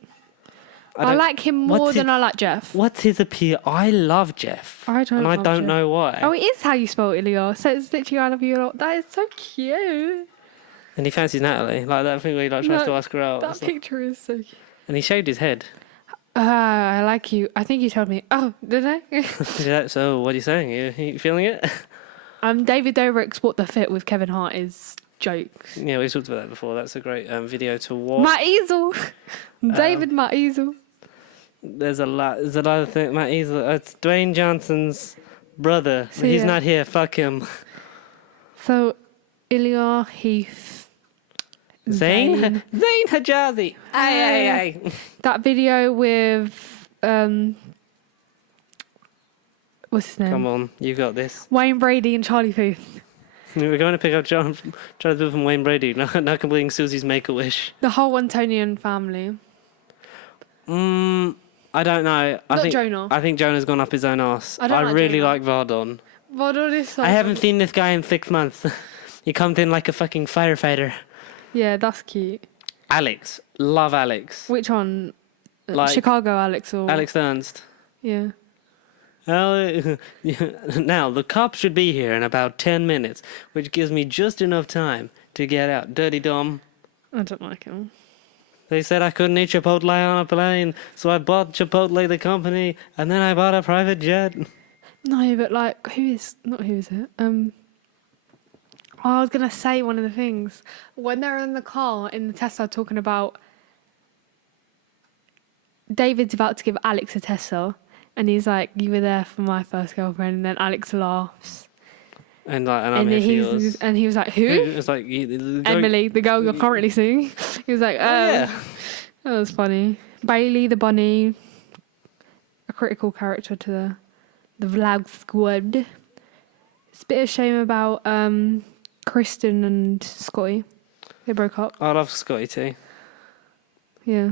like him more what's than his- I like Jeff. What's his appeal? I love Jeff. I don't And I love don't Jeff. know why. Oh, it is how you spell Ilya. So it's literally I love you a lot. That is so cute. And he fancies Natalie. Like that thing where he like tries No, to ask her out. That It's like- picture is so cute. and he shaved his head. I like you. I think you told me. Oh, did I? Yeah, so what are you saying? You feeling it? David Dobrik's What the Fit with Kevin Hart is jokes. Yeah, we've talked about that before. That's a great video to watch. Matt Easel. David Matt Easel. There's a lot of things. Matt Easel. It's Dwayne Johnson's brother. So, He's yeah. not here. Fuck him. So, Ilya, Heath, Zayn Hajazi. Aye. That video with what's his name? Come on, you got this. Wayne Brady and Charlie Puth. We're going to pick up Charlie Puth from Wayne Brady. Now completing Susie's Make-A-Wish. The whole Antonian family. I don't know. Not Jonah. I think Jonah's gone up his own arse. I don't like really Jonah. like Vardon. What are this? I haven't seen this guy in 6 months. He comes in like a fucking firefighter. Yeah, that's cute. Alex. Love Alex. Which one? Like- Chicago Alex or Alex Ernst. Yeah. Now, the cops should be here in about 10 minutes, which gives me just enough time to get out. Dirty Dom. I don't like him. They said I couldn't eat Chipotle on a plane, so I bought Chipotle, the company, and then I bought a private jet. No, but like, who is it? I was gonna say one of the things when they're in the car in the Tesla talking about David's about to give Alex a Tesla, and he's like, "You were there for my first girlfriend," and then Alex laughs, And I'm here for yours. and he was like, "Who?" It's like Emily, the girl you're currently seeing. He was like, "Oh, yeah. that was funny." Bailey, the bunny, a critical character to the vlog squad. It's a bit of a shame about Kristen and Scotty. They broke up. I love Scotty too. Yeah.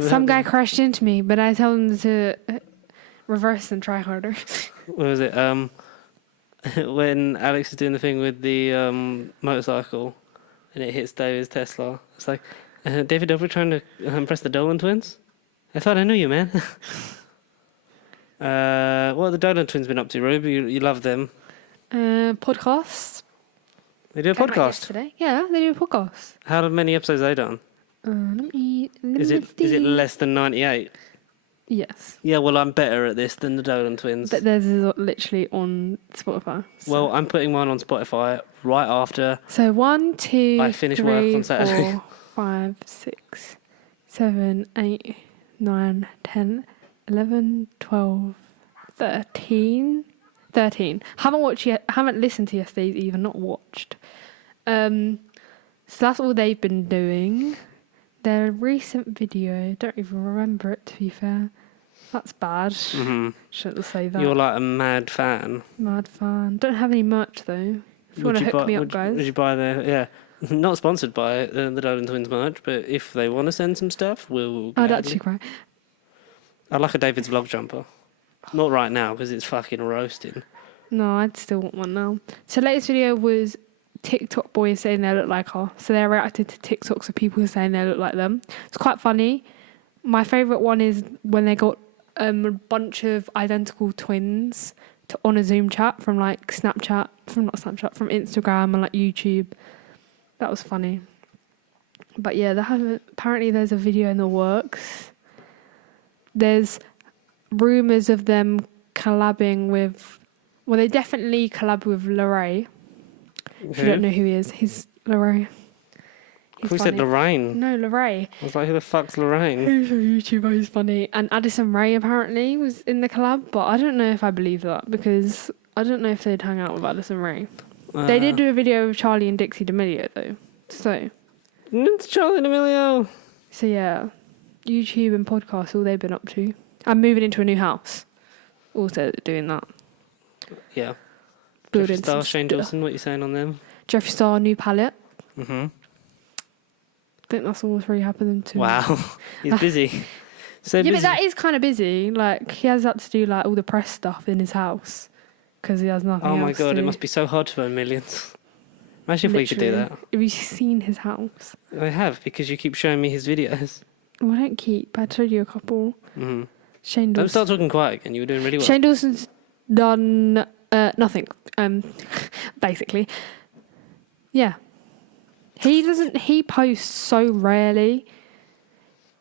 Some guy crashed into me, but I told him to reverse and try harder. What was it? When Alex is doing the thing with the motorcycle, and it hits David's Tesla. It's like, David, are we trying to impress the Dolan twins? I thought I knew you, man. What have the Dolan twins been up to, Rube? You love them. Podcasts. They do a Came out podcast. yesterday. Yeah, they do a podcast. How many episodes have they done? Let me Is it see. less than 98? Yes. Yeah, well, I'm better at this than the Dolan twins. But theirs is literally on Spotify. So. Well, I'm putting mine on Spotify right after. So 1, 2, I finish work 3, on Saturday. 4, 5, 6, 7, 8, 9, 10, 11, 12, 13. 13. Haven't watched yet. Haven't listened to yesterday's even. Not watched. So that's all they've been doing. Their recent video, don't even remember it, to be fair. That's bad. Shouldn't say that. You're like a mad fan. Mad fan. Don't have any merch though. If you want to hook me up, guys. Would you buy their... Yeah. Not sponsored by the Dolan twins merch, but if they want to send some stuff, we'll... I'd actually cry. I'd like a David's vlog jumper. Not right now, because it's fucking roasting. No, I'd still want one now. So latest video was TikTok boys saying they look like her. So they reacted to TikToks of people saying they look like them. It's quite funny. My favourite one is when they got a bunch of identical twins on a Zoom chat from like Snapchat, from Instagram and like YouTube. That was funny. But yeah, apparently there's a video in the works. There's rumours of them collabing with... Well, they definitely collab with Lorray. If you don't know who he is, he's Lorray. Who said Lorraine? No, Lorray. I was like, who the fuck's Lorraine? He's a YouTuber, he's funny. And Addison Rae apparently was in the collab, but I don't know if I believe that because I don't know if they'd hang out with Addison Rae. They did do a video with Charlie and Dixie D'Amelio though. So. It's Charlie D'Amelio. So yeah, YouTube and podcasts, all they've been up to. I'm moving into a new house. Also doing that. Yeah. Building Jeffree Star, Shane Dawson, what are you saying on them? Jeffree Star, new palette. Mm-hmm. I think that's all that's really happened to him. Wow. He's busy. So yeah, busy. but that is kind of busy. Like, he has had to do, like, all the press stuff in his house because he has nothing else Oh, my God, to it do. must be so hard to earn millions. Imagine if we could do that. Have you seen his house? I have, because you keep showing me his videos. Well, I don't keep. I showed you a couple. Mm-hmm. Shane Don't Dawson. start talking quiet again. You were doing really well. Shane Dawson's done nothing, basically. Yeah. He posts so rarely.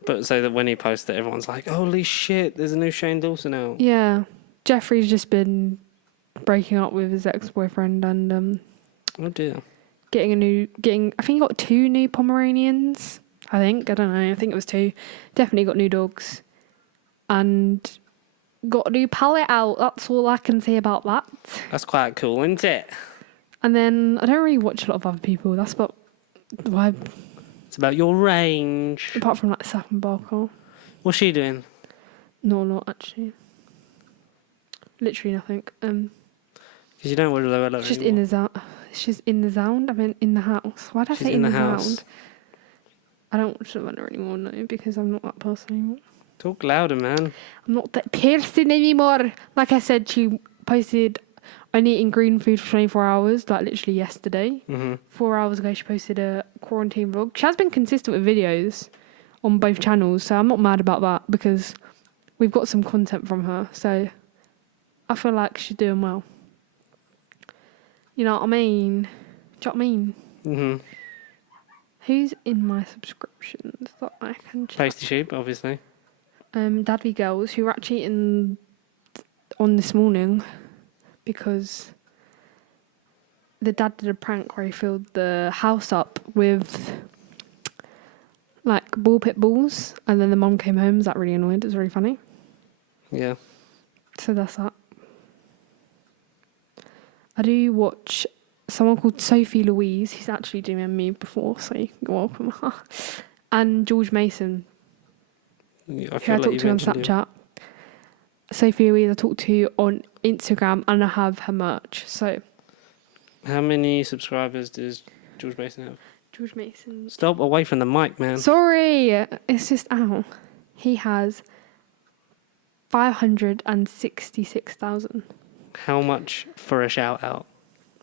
But so that when he posts it, everyone's like, holy shit, there's a new Shane Dawson out. Yeah. Jeffrey's just been breaking up with his ex-boyfriend and Oh, dear. I think he got 2 new Pomeranians. I don't know. I think it was 2. Definitely got new dogs. And got a new palette out. That's all I can say about that. That's quite cool, isn't it? And then I don't really watch a lot of other people. That's about why. It's about your range. Apart from like Saf and Barker. What's she doing? No, not actually. Literally nothing. Because you don't watch Lorella She's anymore. in the sound. She's in the sound. I mean, in the house. Why did I She's say in in the the house. sound? I don't watch Lorella anymore, no, because I'm not that person anymore. Talk louder, man. I'm not that person anymore. Like I said, she posted only eating green food for 24 hours, like literally yesterday. Mm-hmm. 4 hours ago, she posted a quarantine vlog. She has been consistent with videos on both channels, so I'm not mad about that because we've got some content from her. So I feel like she's doing well. You know what I mean? Do you know what I mean? Mm-hmm. Who's in my subscriptions that I can check? Pasty Sheep, obviously. Daddy Girls, who were actually on this morning because the dad did a prank where he filled the house up with like ball pit balls, and then the mum came home. Was that really annoyed? It was really funny. Yeah. So that's that. I do watch someone called Sophie Louise, who's actually doing me before, so you're welcome. And George Mason, I who I feel like talked you to on mentioned him. Snapchat. Sophie Louise I talked to on Instagram, and I have her merch. So How many subscribers does George Mason have? George Mason. Stop away from the mic, man. Sorry, it's just ow. He has 566,000. How much for a shout out?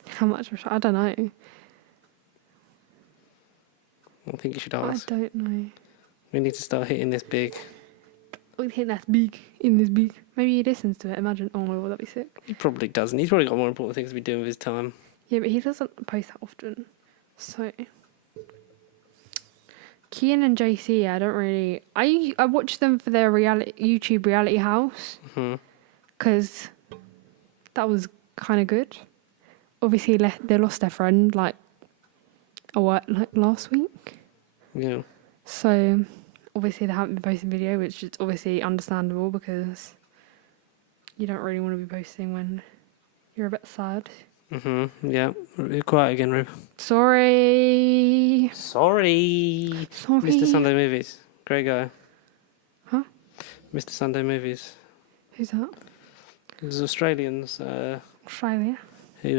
How much? I don't know. I think you should I ask. don't know. We need to start hitting this big. I think that's big. In this big. Maybe he listens to it. Imagine. Oh my god, that'd be sick. He probably doesn't. He's probably got more important things to be doing with his time. Yeah, but he doesn't post that often. So Kian and JC, I don't really. I watch them for their YouTube reality house because that was kind of good. Obviously, they lost their friend like last week. Yeah. So obviously they haven't been posting video, which is obviously understandable because you don't really want to be posting when you're a bit sad. Yeah. You're quiet again, Rube. Sorry. Mr. Sunday Movies. Great guy. Huh? Mr. Sunday Movies. Who's that? There's Australians Australia. who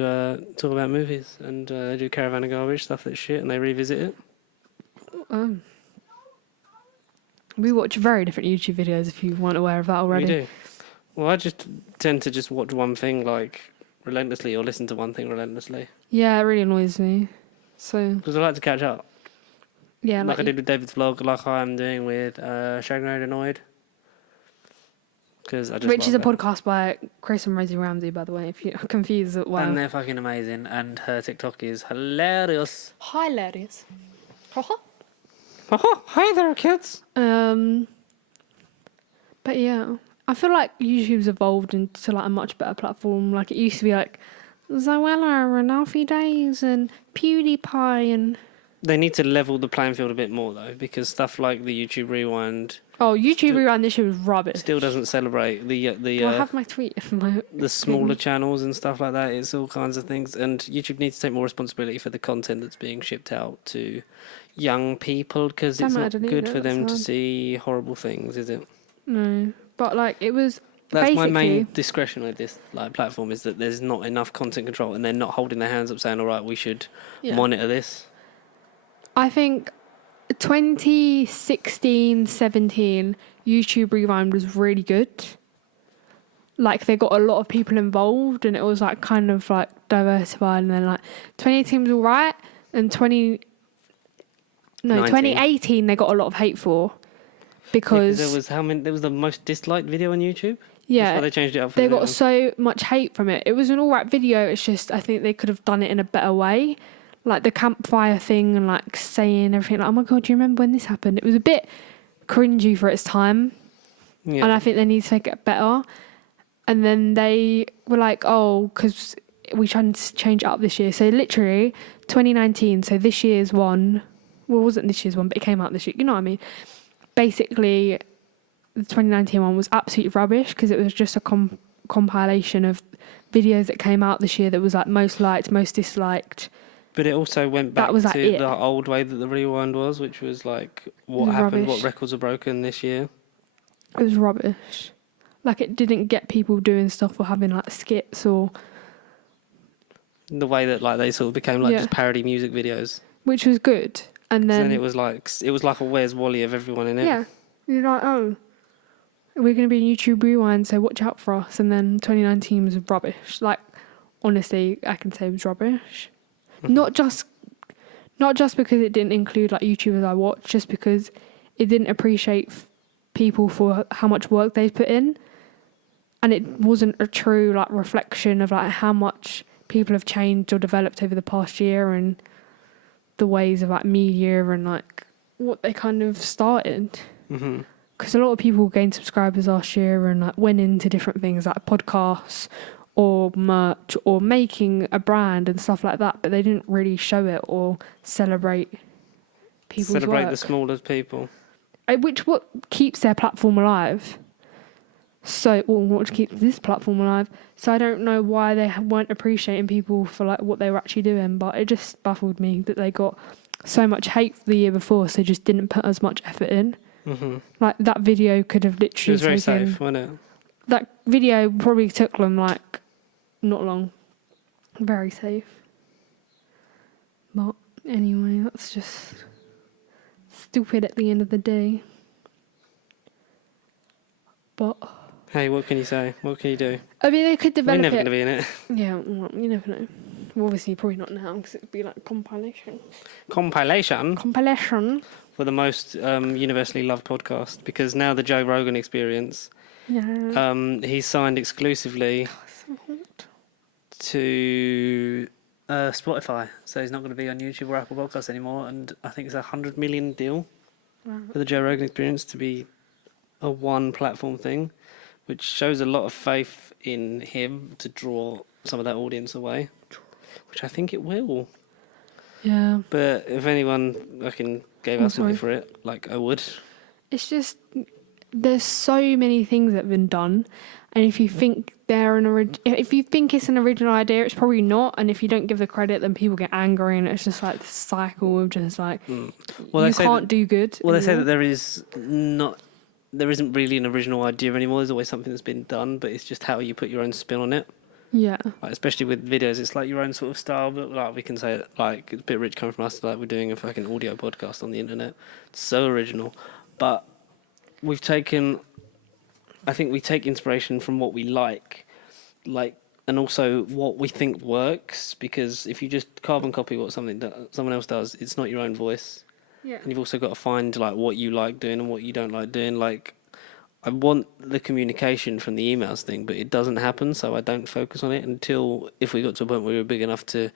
talk about movies and they do Caravan of Garbage, stuff that's shit, and they revisit it. We watch very different YouTube videos if you weren't aware of that already. We do. Well, I just tend to just watch one thing like relentlessly or listen to one thing relentlessly. Yeah, it really annoys me. So Because I like to catch up. yeah, Like I did with David's vlog, like I'm doing with Shagnode Annoyed. Which is a podcast by Chris and Rosie Ramsey, by the way, if you're confused. And they're fucking amazing, and her TikTok is hilarious. Hilarious. Hi there, kids. But yeah, I feel like YouTube's evolved into like a much better platform. Like it used to be like Zoella and Alfie Days and PewDiePie and. They need to level the playing field a bit more though, because stuff like the YouTube Rewind. Oh, YouTube Rewind this year was rubbish. Still doesn't celebrate the I have my tweet. the smaller channels and stuff like that. It's all kinds of things, and YouTube needs to take more responsibility for the content that's being shipped out to young people, because it's not good for them to see horrible things, is it? No, but like it was. That's my main discretion with this like platform, is that there's not enough content control, and they're not holding their hands up saying, "All right, we should monitor this." I think 2016-17 YouTube Rewind was really good. Like they got a lot of people involved and it was like kind of like diversified, and then like 2018 was alright, and 2018 they got a lot of hate for because there was the most disliked video on YouTube. Yeah, that's why they changed it up. They got so much hate from it. It was an alright video, it's just I think they could have done it in a better way. Like the campfire thing and like saying everything like, oh my god, do you remember when this happened? It was a bit cringy for its time. Yeah. And I think they need to make it better. And then they were like, oh, because we tried to change it up this year. So literally 2019, so this year's one, well, it wasn't this year's one, but it came out this year. You know what I mean? Basically, the 2019 one was absolutely rubbish because it was just a compilation of videos that came out this year that was like most liked, most disliked. But it also went back to the old way that the Rewind was, which was like what happened, what records were broken this year. It was rubbish. Like it didn't get people doing stuff or having like skits or... The way that like they sort of became like just parody music videos. Which was good. And then it was like a Where's Wally of everyone in it. Yeah. You're like, oh, we're going to be in YouTube Rewind, so watch out for us. And then 2019 was rubbish. Like, honestly, I can say it was rubbish. Not just because it didn't include like YouTubers I watched, just because it didn't appreciate people for how much work they put in, and it wasn't a true like reflection of like how much people have changed or developed over the past year and the ways of like media and like what they kind of started. Because a lot of people gained subscribers last year and like went into different things like podcasts or merch or making a brand and stuff like that, but they didn't really show it or celebrate people's work. The smallest people. What keeps their platform alive. So, or what keeps this platform alive. So I don't know why they weren't appreciating people for like what they were actually doing, but it just baffled me that they got so much hate the year before, so they just didn't put as much effort in. Like that video could have literally It was very safe, wasn't it? That video probably took them like not long. Very safe. But anyway, that's just stupid at the end of the day. But hey, what can you say? What can you do? I mean, they could develop We're never going to be in it. Yeah, well, you never know. Well, obviously, probably not now because it'd be like compilation. Compilation. For the most universally loved podcast, because now the Joe Rogan Experience, he's signed exclusively to Spotify, so he's not going to be on YouTube or Apple Podcasts anymore, and I think it's a $100 million deal. for the Joe Rogan Experience to be a one platform thing, which shows a lot of faith in him to draw some of that audience away, which I think it will. Yeah. But if anyone fucking gave us money for it, like I would. It's just there's so many things that have been done, and if you think if you think it's an original idea, it's probably not. And if you don't give the credit, then people get angry, and it's just like this cycle of just like you can't do good. Well, they say that there isn't really an original idea anymore. There's always something that's been done, but it's just how you put your own spin on it. Yeah. Like, especially with videos, it's like your own sort of style. But like we can say, like it's a bit rich coming from us. Like we're doing a fucking audio podcast on the internet. It's so original, but I think we take inspiration from what we like, and also what we think works. Because if you just carbon copy what someone else does, it's not your own voice. Yeah. And you've also got to find like what you like doing and what you don't like doing. Like, I want the communication from the emails thing, but it doesn't happen, so I don't focus on it until if we got to a point where we were big enough to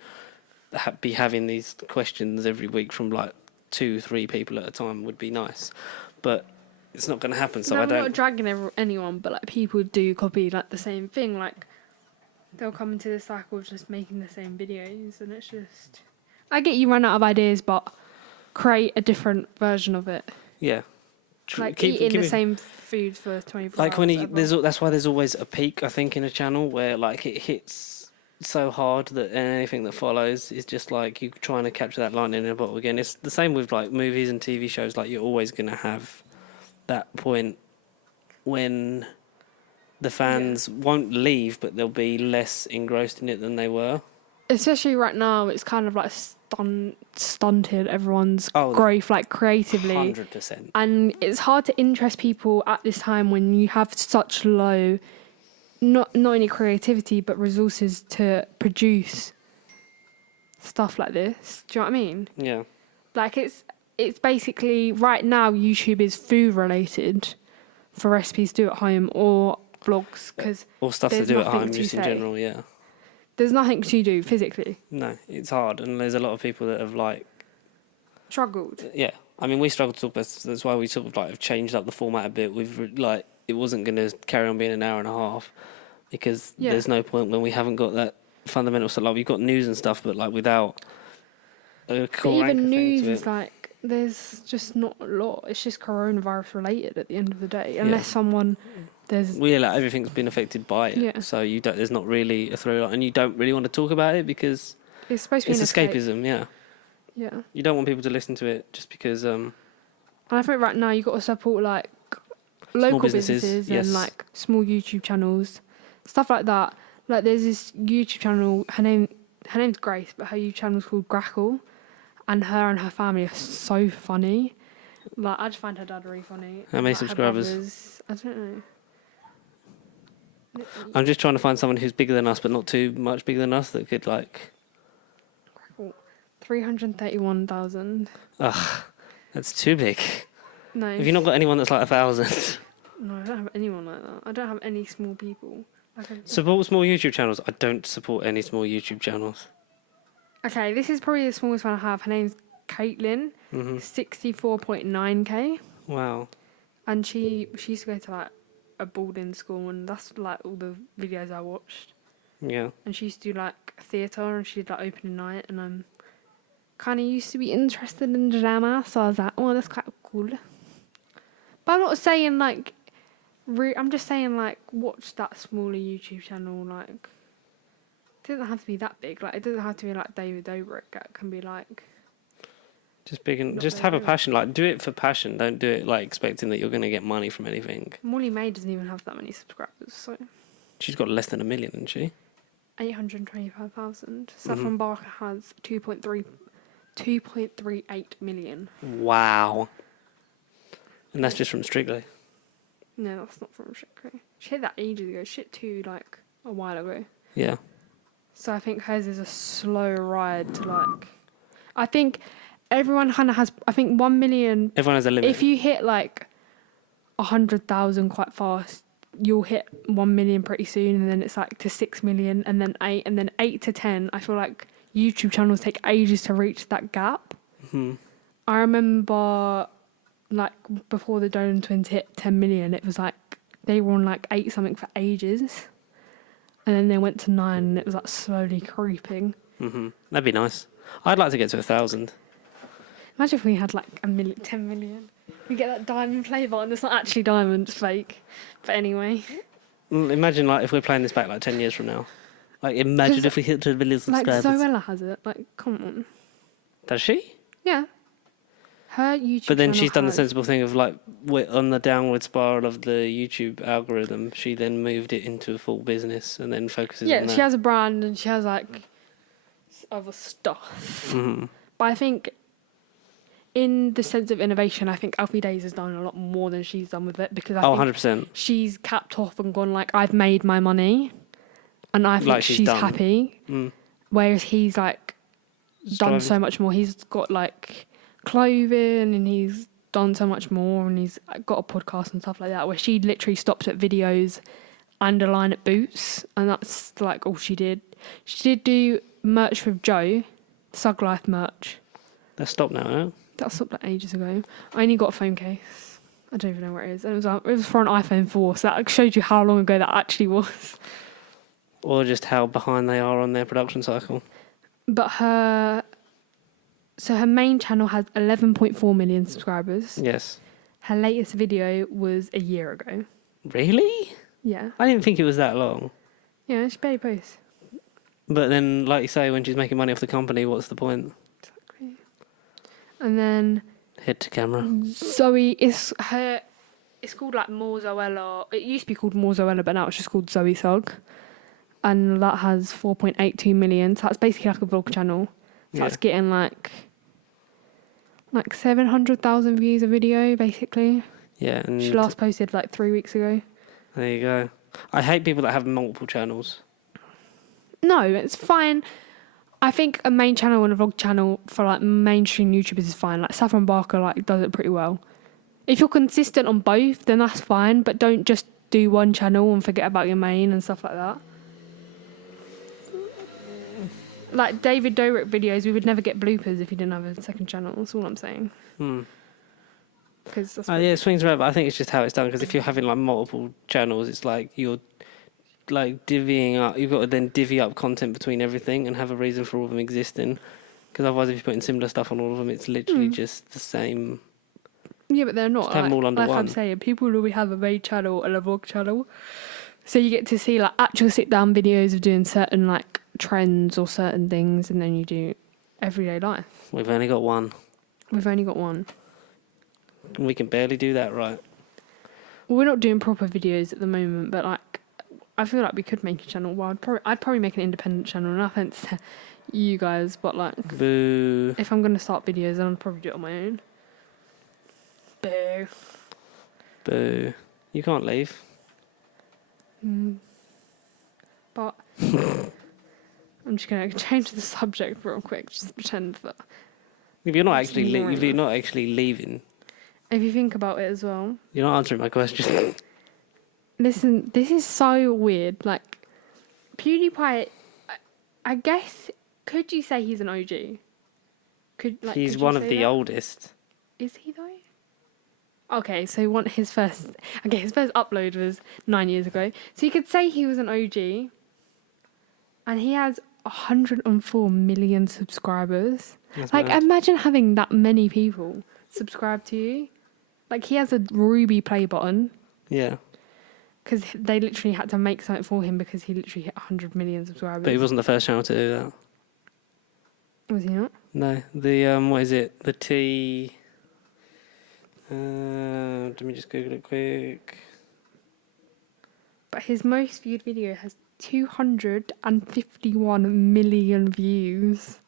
be having these questions every week from like 2-3 people at a time would be nice. But it's not going to happen, so I don't. I'm not dragging anyone, but like people do copy like the same thing. Like they'll come into the cycle of just making the same videos, and it's just. I get you run out of ideas, but create a different version of it. Yeah. Like eating the same food for 24 hours. Like that's why there's always a peak, I think, in a channel where like it hits so hard that anything that follows is just like you trying to capture that line in a bottle again. It's the same with like movies and TV shows. Like you're always going to have that point when the fans won't leave, but they'll be less engrossed in it than they were. Especially right now, it's kind of like stunted everyone's growth, like creatively. 100%. And it's hard to interest people at this time when you have such low, not only creativity, but resources to produce stuff like this. Do you know what I mean? Yeah. Like it's basically, right now, YouTube is food related for recipes to do at home or vlogs. Or stuff to do at home, just in general, yeah. There's nothing to do physically. No, it's hard, and there's a lot of people that have like struggled. Yeah, I mean we struggled to talk about. That's why we sort of like have changed up the format a bit. We've like it wasn't going to carry on being an hour and a half because there's no point when we haven't got that fundamental stuff. Like we've got news and stuff, but like without a core even anchor news thing to is like there's just not a lot. It's just coronavirus related at the end of the day, unless someone. Like everything's been affected by it, so there's not really a through line, and you don't really want to talk about it because it's supposed to be escapism. Yeah, you don't want people to listen to it just because. And I think right now you got to support like local businesses and like small YouTube channels, stuff like that. Like there's this YouTube channel. Her name's Grace, but her YouTube channel's called Grackle, and her family are so funny. Like I just find her dad really funny. How many subscribers? I don't know. I'm just trying to find someone who's bigger than us, but not too much bigger than us that could like. 331,000. Ugh, that's too big. No. Have you not got anyone that's like 1,000? No, I don't have anyone like that. I don't have any small people. Support small YouTube channels. I don't support any small YouTube channels. Okay, this is probably the smallest one I have. Her name's Caitlin. 64.9k. Wow. And she used to go to like a boarding school, and that's like all the videos I watched. Yeah. And she used to do like theatre, and she did like opening night, and I'm kind of used to be interested in drama, so I was like, oh, that's quite cool. But I'm not saying like, I'm just saying like, watch that smaller YouTube channel. Like, it doesn't have to be that big. Like, it doesn't have to be like David Dobrik. It can be like. Just big and just have a passion. Like, do it for passion. Don't do it like expecting that you're going to get money from anything. Molly May doesn't even have that many subscribers, so. She's got less than 1 million, hasn't she? 825,000. Saffron Barker has 2.38 million. Wow. And that's just from Strictly. No, that's not from Strictly. She hit that ages ago. She hit 2 like a while ago. Yeah. So I think hers is a slow ride to like. I think everyone kind of has. I think 1 million. Everyone has a limit. If you hit like 100,000 quite fast, you'll hit 1 million pretty soon, and then it's like to 6 million, and then 8, and then 8 to 10. I feel like YouTube channels take ages to reach that gap. I remember like before the Dolan twins hit 10 million, it was like they were on like 8 something for ages, and then they went to 9, and it was like slowly creeping. That'd be nice. I'd like to get to 1,000. Imagine if we had like 10 million. We get that diamond play button. It's not actually diamond, it's fake. But anyway. Imagine like if we're playing this back like 10 years from now. Like imagine if we hit 2 million subscribers. Like Zoella has it. Like, come on. Does she? Yeah. Her YouTube. But then she's done the has... sensible thing of like on the downward spiral of the YouTube algorithm. She then moved it into a full business and then focuses on that. Yeah, she has a brand and she has like other stuff. But I think in the sense of innovation, I think Alfie Days has done a lot more than she's done with it, because I think 100%. she's capped off and gone like, I've made my money, and I think Like she's happy. Whereas he's like done so much more. He's got like clothing and he's done so much more, and he's got a podcast and stuff like that, where she literally stopped at videos and a line at Boots, and that's like all she did. She did do merch with Joe, Sug Life merch. That's stopped now, huh? That stopped like ages ago. I only got a phone case. I don't even know where it is. And it was for an iPhone 4, so that showed you how long ago that actually was. Or just how behind they are on their production cycle. But her main channel has 11.4 million subscribers. Yes. Her latest video was a year ago. Really? Yeah. I didn't think it was that long. Yeah, she barely posts. But then, like you say, when she's making money off the company, what's the point? Exactly. And then Head to camera. Zoe is it's called like More Zoella. It used to be called More Zoella, but now it's just called Zoe Sug. And that has 4.82 million. So that's basically like a vlog channel. So that's getting like 700,000 views a video, basically. Yeah. And She last posted like 3 weeks ago. there you go. I hate people that have multiple channels. No, it's fine. I think a main channel and a vlog channel for like mainstream YouTubers is fine. Like Saffron Barker like does it pretty well. If you're consistent on both, then that's fine. But don't just do one channel and forget about your main and stuff like that. Like David Dobrik videos, we would never get bloopers if he didn't have a second channel. That's all I'm saying. Because yeah, it swings around, but I think it's just how it's done. Because if you're having like multiple channels, it's like you're like divvying up. You've got to then divvy up content between everything and have a reason for all of them existing. Because otherwise, if you're putting similar stuff on all of them, it's literally just the same. Yeah, but they're not. Just have them all under like one. I'm saying, people will have a main channel and a vlog channel, so you get to see like actual sit-down videos of doing certain like trends or certain things, and then you do everyday life. We've only got one. We've only got one. And we can barely do that right. Well, we're not doing proper videos at the moment, but like I feel like we could make a channel. Well, I'd probably make an independent channel. No offense to you guys, but like, Boo. if I'm gonna start videos, then I'll probably do it on my own. Boo. Boo. You can't leave. But I'm just gonna change the subject real quick. Just pretend that. If you're not It's actually, annoying. if you're not actually leaving, If you think about it as well. you're not answering my question. Listen, this is so weird. Like, PewDiePie, I guess, could you say he's an OG? He's could you one of say the that? oldest. Is he though? Okay, so his first upload was 9 years ago. So you could say he was an OG, and he has 104 million subscribers. That's Like, mad. imagine having that many people subscribe to you. Like, he has a Ruby play button. Yeah. Because they literally had to make something for him because he literally hit 100 million subscribers. But he wasn't the first channel to do that. Was he not? No. The, what is it? The T... let me just Google it quick. But his most viewed video has 251 million views.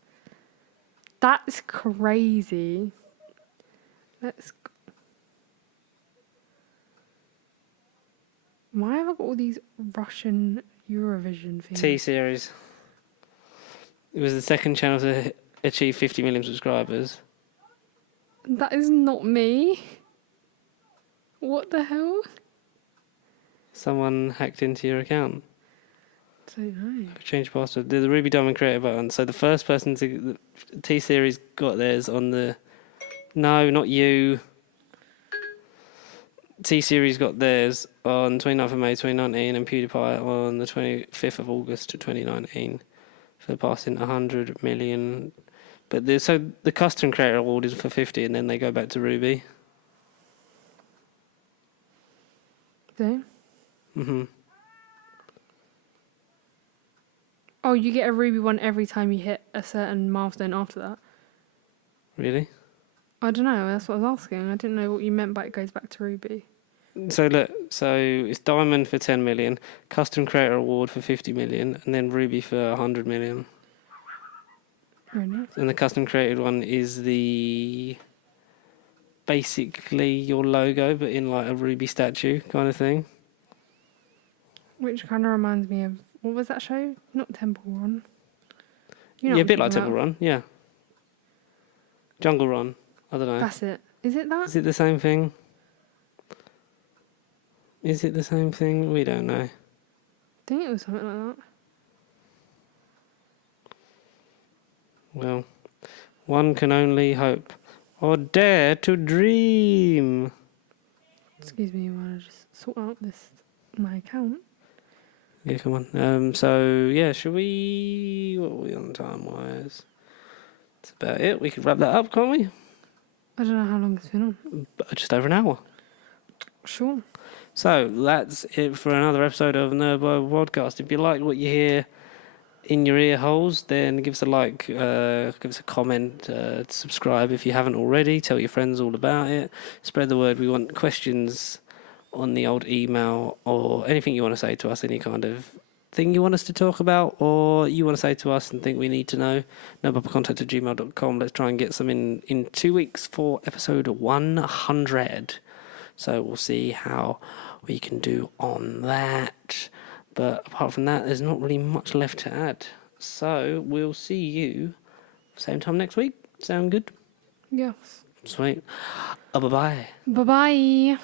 That's crazy. Why have I got all these Russian Eurovision things? T-Series. It was the second channel to achieve 50 million subscribers. That is not me. What the hell? Someone hacked into your account. Don't know. Change password. The Ruby Diamond creator button. So the first person to... The T-Series got theirs on the... No, not you. T-Series got theirs on 29th of May 2019 and PewDiePie on the 25th of August 2019 for passing 100 million. But the custom creator award is for 50 and then they go back to Ruby. So, hmm oh, you get a Ruby one every time you hit a certain milestone after that. Really? I don't know. That's what I was asking. I didn't know what you meant by it goes back to Ruby. So look, it's Diamond for 10 million, Custom Creator Award for 50 million, and then Ruby for 100 million. Really? And the custom created one is basically your logo, but in like a Ruby statue kind of thing. Which kind of reminds me of, what was that show? Not Temple Run. You know Yeah, a what bit I'm like talking Temple about. Run, yeah. Jungle Run, I don't know. That's it. Is it that? Is it the same thing? Is it the same thing? We don't know. I think it was something like that. Well, one can only hope or dare to dream. Excuse me while I just sort out my account. Yeah, come on. So, yeah, should we... What are we on time-wise? That's about it. We could wrap that up, can't we? I don't know how long it's been on. Just over an hour. Sure. So, that's it for another episode of Nerd Bible Podcast. If you like what you hear in your ear holes, then give us a like, give us a comment, subscribe if you haven't already. Tell your friends all about it. Spread the word. We want questions on the old email or anything you want to say to us, any kind of thing you want us to talk about or you want to say to us and think we need to know. nerdbiblecontact@gmail.com. Let's try and get some in 2 weeks for episode 100. So we'll see how we can do on that. But apart from that, there's not really much left to add. So we'll see you same time next week. Sound good? Yes. Sweet. Bye-bye. Bye-bye.